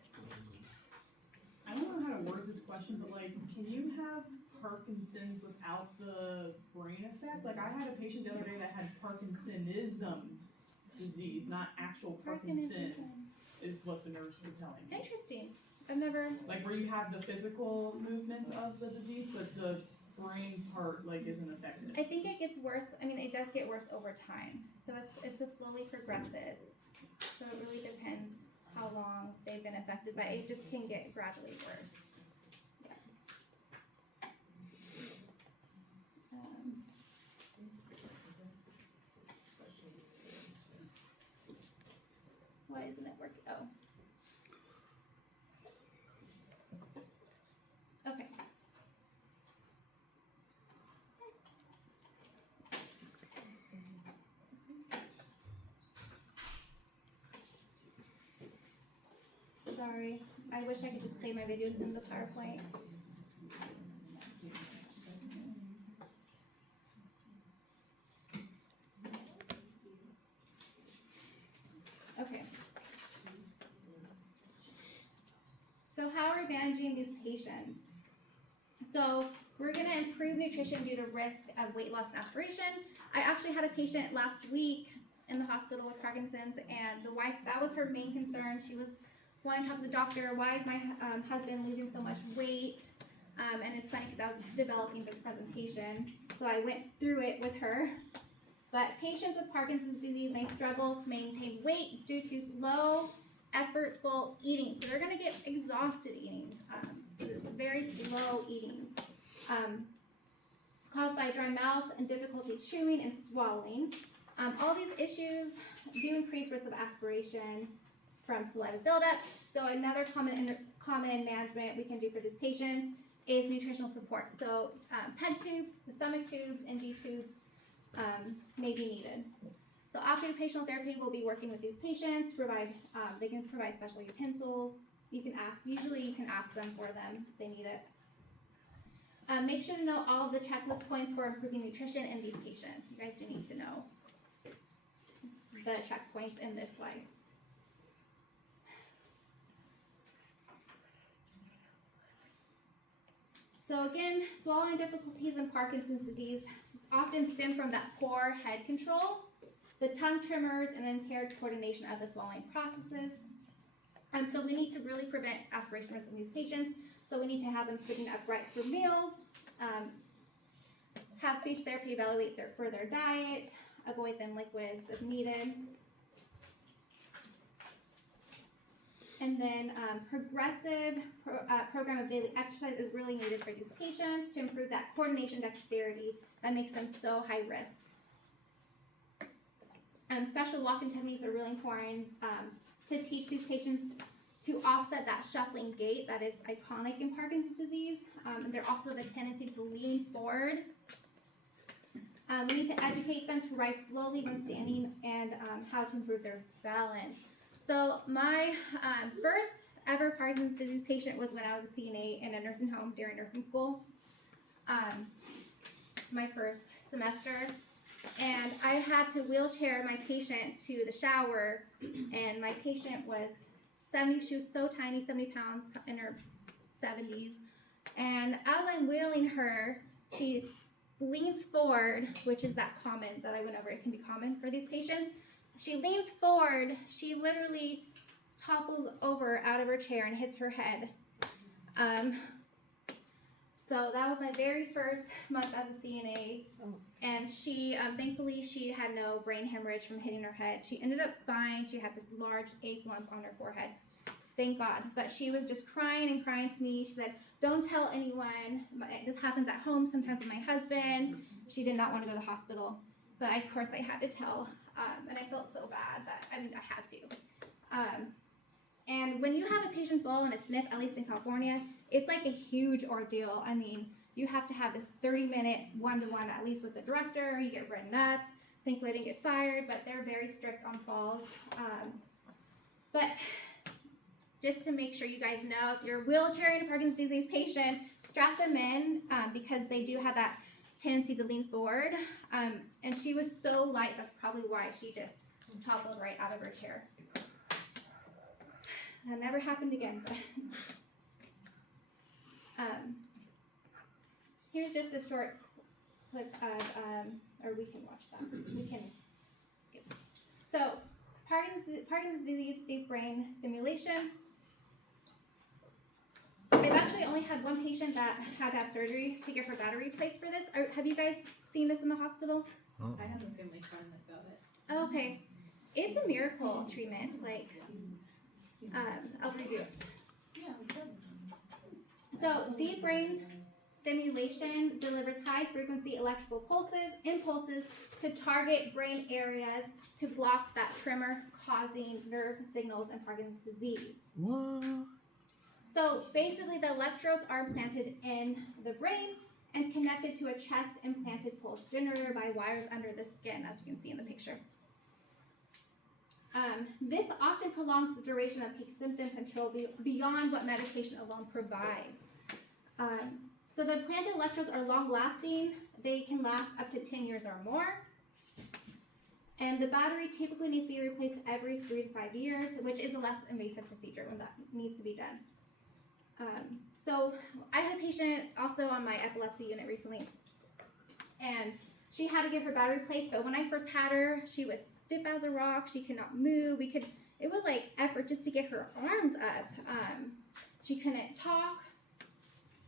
I don't know how to word this question, but like, can you have Parkinson's without the brain effect? Like I had a patient the other day that had Parkinsonism disease, not actual Parkinson, is what the nurse was telling me. Interesting. I've never. Like where you have the physical movements of the disease, but the brain part like isn't affected. I think it gets worse. I mean, it does get worse over time. So it's a slowly progressive. So it really depends how long they've been affected, but it just can get gradually worse. Yeah. Why isn't it working? Oh. Okay. Sorry, I wish I could just play my videos in the PowerPoint. Okay. So how are we managing these patients? So we're going to improve nutrition due to risk of weight loss and aspiration. I actually had a patient last week in the hospital with Parkinson's, and the wife, that was her main concern. She was wanting to talk to the doctor, why is my husband losing so much weight? And it's funny because I was developing this presentation, so I went through it with her. But patients with Parkinson's disease may struggle to maintain weight due to slow, effortful eating. So they're going to get exhausted eating. It's very slow eating. Caused by dry mouth and difficulty chewing and swallowing. All these issues do increase risk of aspiration from saliva buildup. So another common management we can do for these patients is nutritional support. So PEG tubes, the stomach tubes, NG tubes may be needed. So occupational therapy will be working with these patients. They can provide special utensils. Usually you can ask them for them if they need it. Make sure to know all of the checklist points for improving nutrition in these patients. You guys do need to know the checkpoints in this slide. So again, swallowing difficulties in Parkinson's disease often stem from that poor head control, the tongue tremors, and impaired coordination of the swallowing processes. So we need to really prevent aspiration risk in these patients. So we need to have them sitting upright for meals, have speech therapy evaluate for their diet, avoid thin liquids if needed. And then progressive program of daily exercise is really needed for these patients to improve that coordination dexterity that makes them so high risk. Special walking techniques are really important to teach these patients to offset that shuffling gait that is iconic in Parkinson's disease. They're also the tendency to lean forward. We need to educate them to rise slowly when standing and how to improve their balance. So my first ever Parkinson's disease patient was when I was a CNA in a nursing home during nursing school, my first semester. And I had to wheelchair my patient to the shower, and my patient was 70, she was so tiny, 70 pounds in her 70s. And as I'm wheeling her, she leans forward, which is that common that I went over. It can be common for these patients. She leans forward, she literally topples over out of her chair and hits her head. So that was my very first month as a CNA, and she, thankfully, she had no brain hemorrhage from hitting her head. She ended up fine. She had this large egg lump on her forehead, thank God. But she was just crying and crying to me. She said, "Don't tell anyone. This happens at home sometimes with my husband." She did not want to go to the hospital, but of course I had to tell, and I felt so bad, but I mean, I had to. And when you have a patient fall in a SNF, at least in California, it's like a huge ordeal. I mean, you have to have this 30-minute one-to-one at least with the director. You get written up. Thankfully, I didn't get fired, but they're very strict on falls. But just to make sure you guys know, if you're wheelchairing a Parkinson's disease patient, strap them in because they do have that tendency to lean forward. And she was so light, that's probably why she just toppled right out of her chair. That never happened again. But just a short clip of, or we can watch that. We can skip. So, Parkinson's disease deep brain stimulation. I've actually only had one patient that had to have surgery to get her battery replaced for this. Have you guys seen this in the hospital? I have a family friend that got it. Oh, okay. It's a miracle treatment. Like, I'll review it. So, deep brain stimulation delivers high frequency electrical impulses to target brain areas to block that tremor causing nerve signals in Parkinson's disease. What? So basically the electrodes are implanted in the brain and connected to a chest implanted pulse generator by wires under the skin, as you can see in the picture. This often prolongs the duration of peak symptom control beyond what medication alone provides. So the implanted electrodes are long lasting. They can last up to 10 years or more. And the battery typically needs to be replaced every 3 to 5 years, which is a less invasive procedure when that needs to be done. So I had a patient also on my epilepsy unit recently, and she had to get her battery replaced, but when I first had her, she was stiff as a rock. She could not move. It was like effort just to get her arms up. She couldn't talk.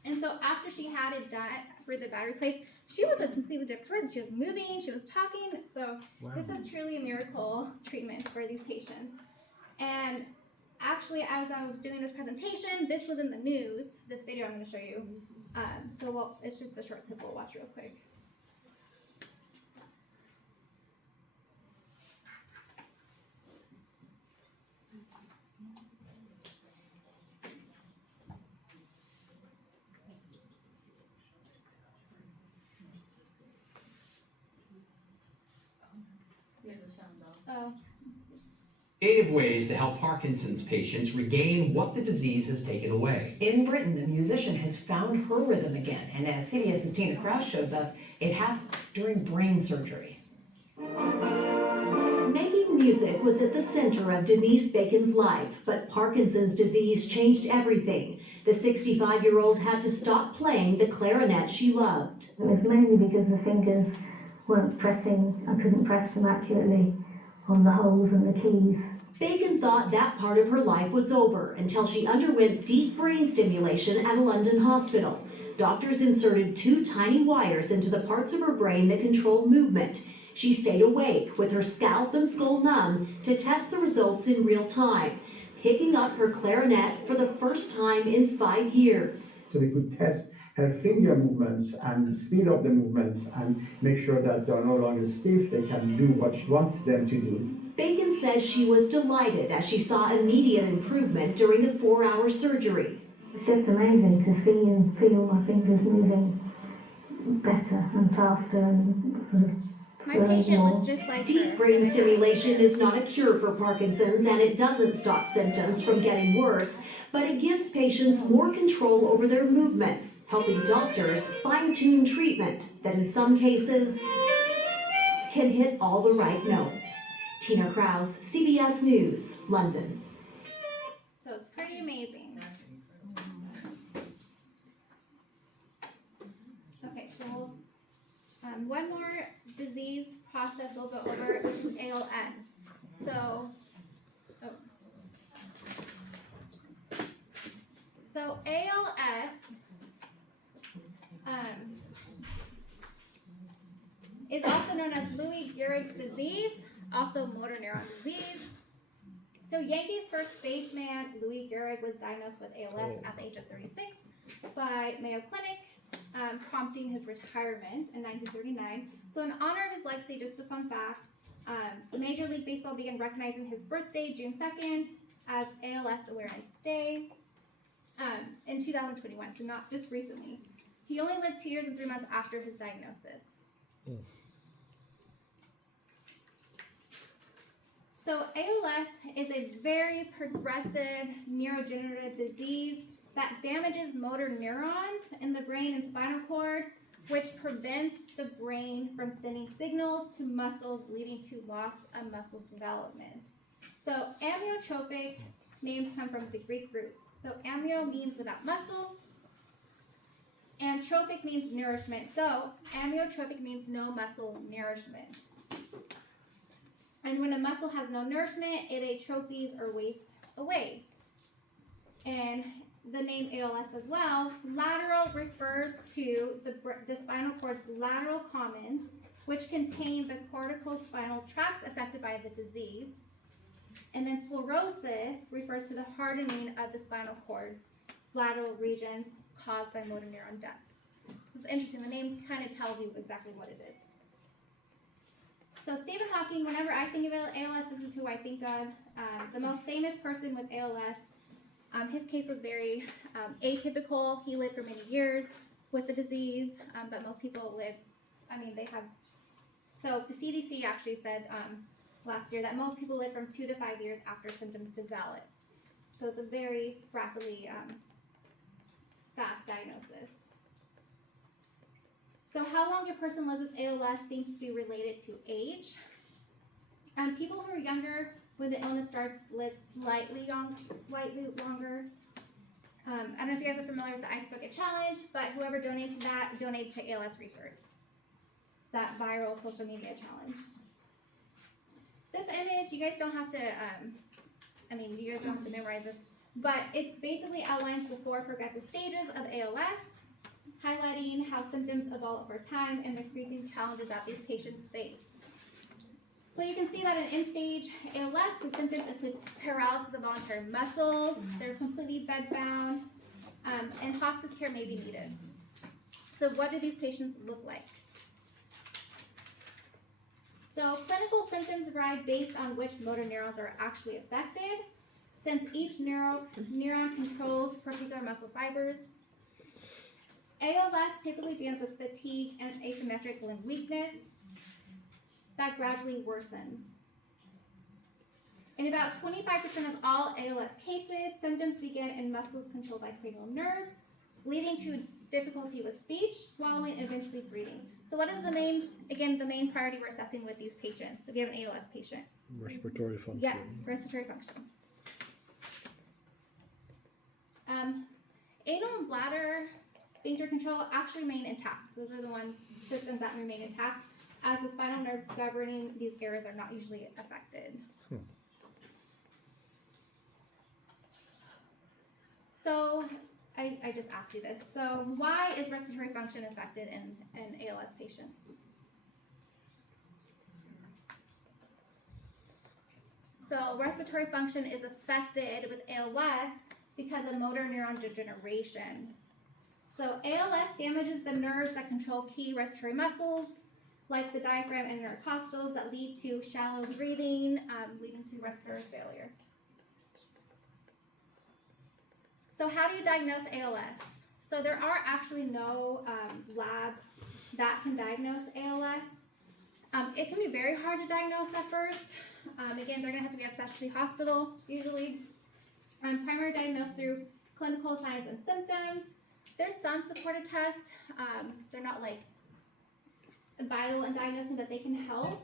And so after she had it done for the battery replaced, she was a completely different person. She was moving, she was talking. So This is truly a miracle treatment for these patients. And actually, as I was doing this presentation, this was in the news, this video I'm going to show you. It's just a short clip. We'll watch real quick. Oh. Creative ways to help Parkinson's patients regain what the disease has taken away. In Britain, a musician has found her rhythm again, and as CBS's Tina Krause shows us, it happened during brain surgery. Making music was at the center of Denise Bacon's life, but Parkinson's disease changed everything. The 65-year-old had to stop playing the clarinet she loved. It was mainly because the fingers weren't pressing, I couldn't press them accurately on the holes and the keys. Bacon thought that part of her life was over until she underwent deep brain stimulation at a London hospital. Doctors inserted 2 tiny wires into the parts of her brain that control movement. She stayed awake with her scalp and skull numb to test the results in real time, picking up her clarinet for the first time in 5 years. So they could test her finger movements and the speed of the movements and make sure that they're no longer stiff, they can do what she wants them to do. Bacon says she was delighted as she saw immediate improvement during the 4-hour surgery. It's just amazing to see and feel my fingers moving better and faster and sort of My patient looked just like Deep her. brain stimulation is not a cure for Parkinson's, and it doesn't stop symptoms from getting worse, but it gives patients more control over their movements, helping doctors fine-tune treatment that in some cases can hit all the right notes. Tina Krause, CBS News, London. So it's pretty amazing. Okay, so one more disease process we'll go over, which is ALS. So ALS is also known as Lou Gehrig's disease, also motor neuron disease. So Yankees first baseman Louis Gehrig was diagnosed with ALS at the age of 36 by Mayo Clinic, prompting his retirement in 1939. So in honor of his legacy, just a fun fact, Major League Baseball began recognizing his birthday, June 2nd, as ALS Awareness Day in 2021, so not just recently. He only lived 2 years and 3 months after his diagnosis. So ALS is a very progressive neurodegenerative disease that damages motor neurons in the brain and spinal cord, which prevents the brain from sending signals to muscles, leading to loss of muscle development. So amyotrophic names come from the Greek roots. So amyo means without muscle, and And trophic means nourishment. So amyotrophic means no muscle nourishment. And when a muscle has no nourishment, it atrophies or wastes away. And the name ALS as well, lateral refers to the spinal cord's lateral commons, which contain the corticospinal tracts affected by the disease. And then sclerosis refers to the hardening of the spinal cord's lateral regions caused by motor neuron death. So it's interesting, the name kind of tells you exactly what it is. So Stephen Hawking, whenever I think of ALS, this is who I think of. The most famous person with ALS, his case was very atypical. He lived for many years with the disease, but most people live, so the CDC actually said last year that most people live from 2 to 5 years after symptoms develop. So it's a very rapidly fast diagnosis. So how long a person lives with ALS seems to be related to age. People who are younger when the illness starts live slightly longer. I don't know if you guys are familiar with the Ice Bucket Challenge, but whoever donated to that donated to ALS research. That viral social media challenge. This image, you guys don't have to, you guys don't have to memorize this, but it basically outlines the 4 progressive stages of ALS, highlighting how symptoms evolve over time and the increasing challenges that these patients face. So you can see that in end-stage ALS, the symptoms include paralysis of voluntary muscles, they're completely bed-bound, and hospice care may be needed. So what do these patients look like? So clinical symptoms vary based on which motor neurons are actually affected, since each neuron controls particular muscle fibers. ALS typically begins with fatigue and asymmetric limb weakness that gradually worsens. In about 25% of all ALS cases, symptoms begin in muscles controlled by cranial nerves, leading to difficulty with speech, swallowing, and eventually breathing. So what is the main priority we're assessing with these patients if you have an ALS patient? Respiratory function. Yeah, respiratory function. Anal and bladder sphincter control actually remain intact. Those are the systems that remain intact, as the spinal nerves governing these areas are not usually affected. So I just asked you this. So why is respiratory function affected in ALS patients? So respiratory function is affected with ALS because of motor neuron degeneration. So ALS damages the nerves that control key respiratory muscles, like the diaphragm and intercostals, that lead to shallow breathing, leading to respiratory failure. So how do you diagnose ALS? So there are actually no labs that can diagnose ALS. It can be very hard to diagnose at first. Again, they're going to have to be at a specialty hospital, usually. Primary diagnosed through clinical signs and symptoms. There's some supported tests. They're not like vital in diagnosing, but they can help.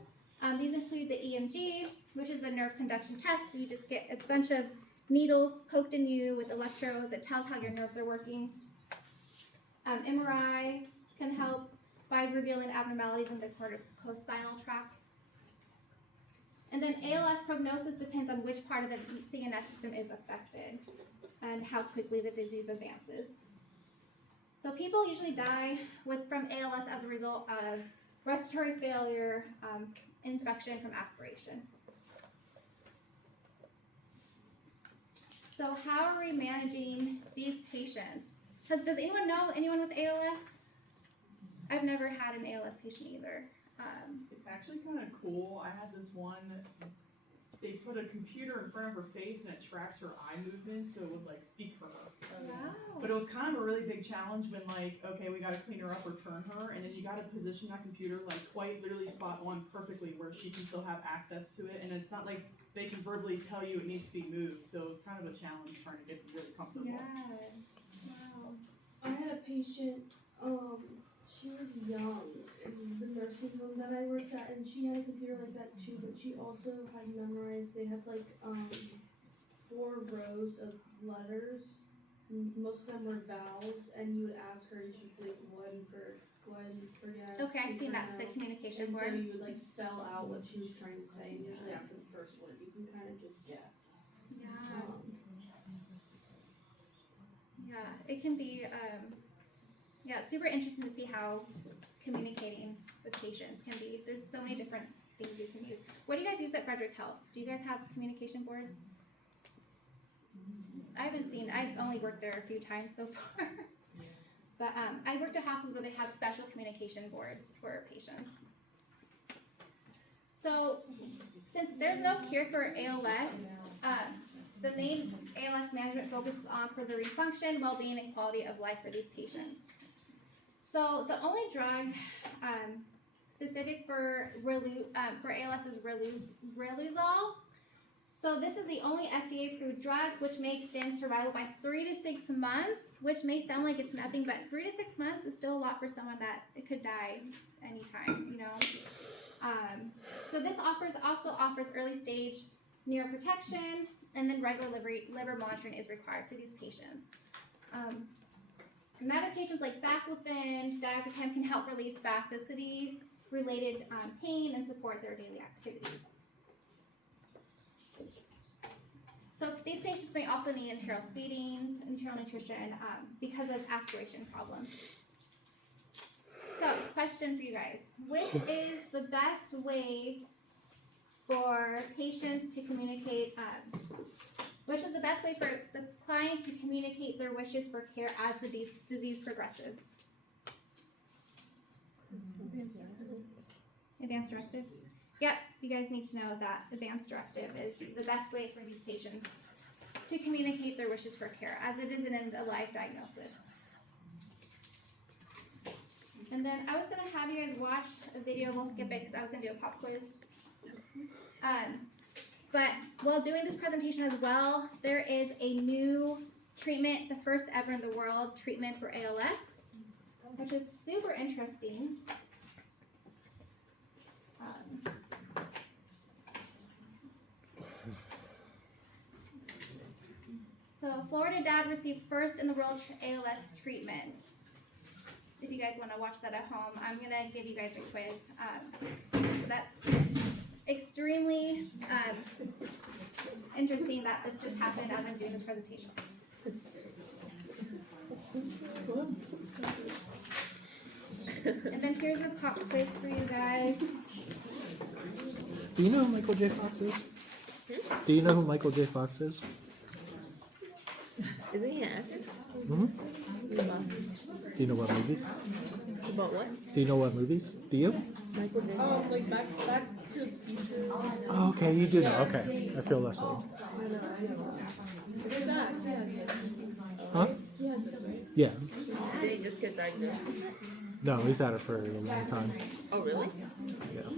These include the EMG, which is a nerve conduction test. You just get a bunch of needles poked in you with electrodes. It tells how your nerves are working. MRI can help by revealing abnormalities in the corticospinal tracts. And then ALS prognosis depends on which part of the CNS system is affected and how quickly the disease advances. So people usually die from ALS as a result of respiratory failure, infection from aspiration. So how are we managing these patients? Does anyone know anyone with ALS? I've never had an ALS patient either. It's actually kind of cool. I had this one, they put a computer in front of her face and it tracks her eye movements, so it would like speak for her. Wow. But it was kind of a really big challenge when okay, we gotta clean her up or turn her, and then you gotta position that computer quite literally spot on perfectly where she can still have access to it, and it's not like they can verbally tell you it needs to be moved, so it was kind of a challenge trying to get really comfortable. Yeah. Wow. I had a patient, she was young in the nursing home that I worked at, and she had a computer like that too, but she also had memorized, they had 4 rows of letters most of them were vowels, and you would ask her, you should like go ahead and forget. Okay, I've seen that, the communication and board. so you would like spell out what she was trying to say, and usually after the first word, you can kind of just guess. Yeah. Yeah, it can be, yeah, it's super interesting to see how communicating with patients can be. There's so many different things you can use. What do you guys use at Frederick Health? Do you guys have communication boards? I've only worked there a few times so far. But I worked at hospitals where they have special communication boards for patients. So, since there's no cure for ALS, the main ALS management focuses on preserving function, well-being, and quality of life for these patients. So, the only drug specific for ALS is Riluzole. So this is the only FDA-approved drug, which may extend survival by 3 to 6 months, which may sound like it's nothing, but 3 to 6 months is still a lot for someone that it could die anytime, you know. So this also offers early stage neuroprotection, and then regular liver monitoring is required for these patients. Medications like baclofen, diazepam can help relieve spasticity-related pain and support their daily activities. So these patients may also need enteral feedings, enteral nutrition, because of aspiration problems. So, question for you guys. Which is the best way for patients to communicate, which is the best way for the client to communicate their wishes for care as the disease progresses? Advanced directive? Yep, you guys need to know that advanced directive is the best way for these patients to communicate their wishes for care, as it isn't a live diagnosis. And then I was going to have you guys watch a video, we'll skip it because I was going to do a pop quiz. But while doing this presentation as well, there is a new treatment, the first ever in the world treatment for ALS, which is super interesting. So Florida dad receives first in the world ALS treatment. If you guys want to watch that at home, I'm going to give you guys a quiz. So that's extremely interesting that this just happened as I'm doing this presentation. And then here's a pop quiz for you guys. Do you know who Michael J. Fox is? Do you know who Michael J. Fox is? Isn't he an actor? Mm-hmm. About, Do you know what movies? about what? Do you know what movies? Do you? Michael J. Oh, like back to the future. Oh, okay, you do know. Okay, I feel less old. It's sad. He has this. Huh? He has this, right? Yeah. Did he just get diagnosed? No, he's had it for a long time. Oh, really? Yeah.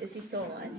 Is he still alive?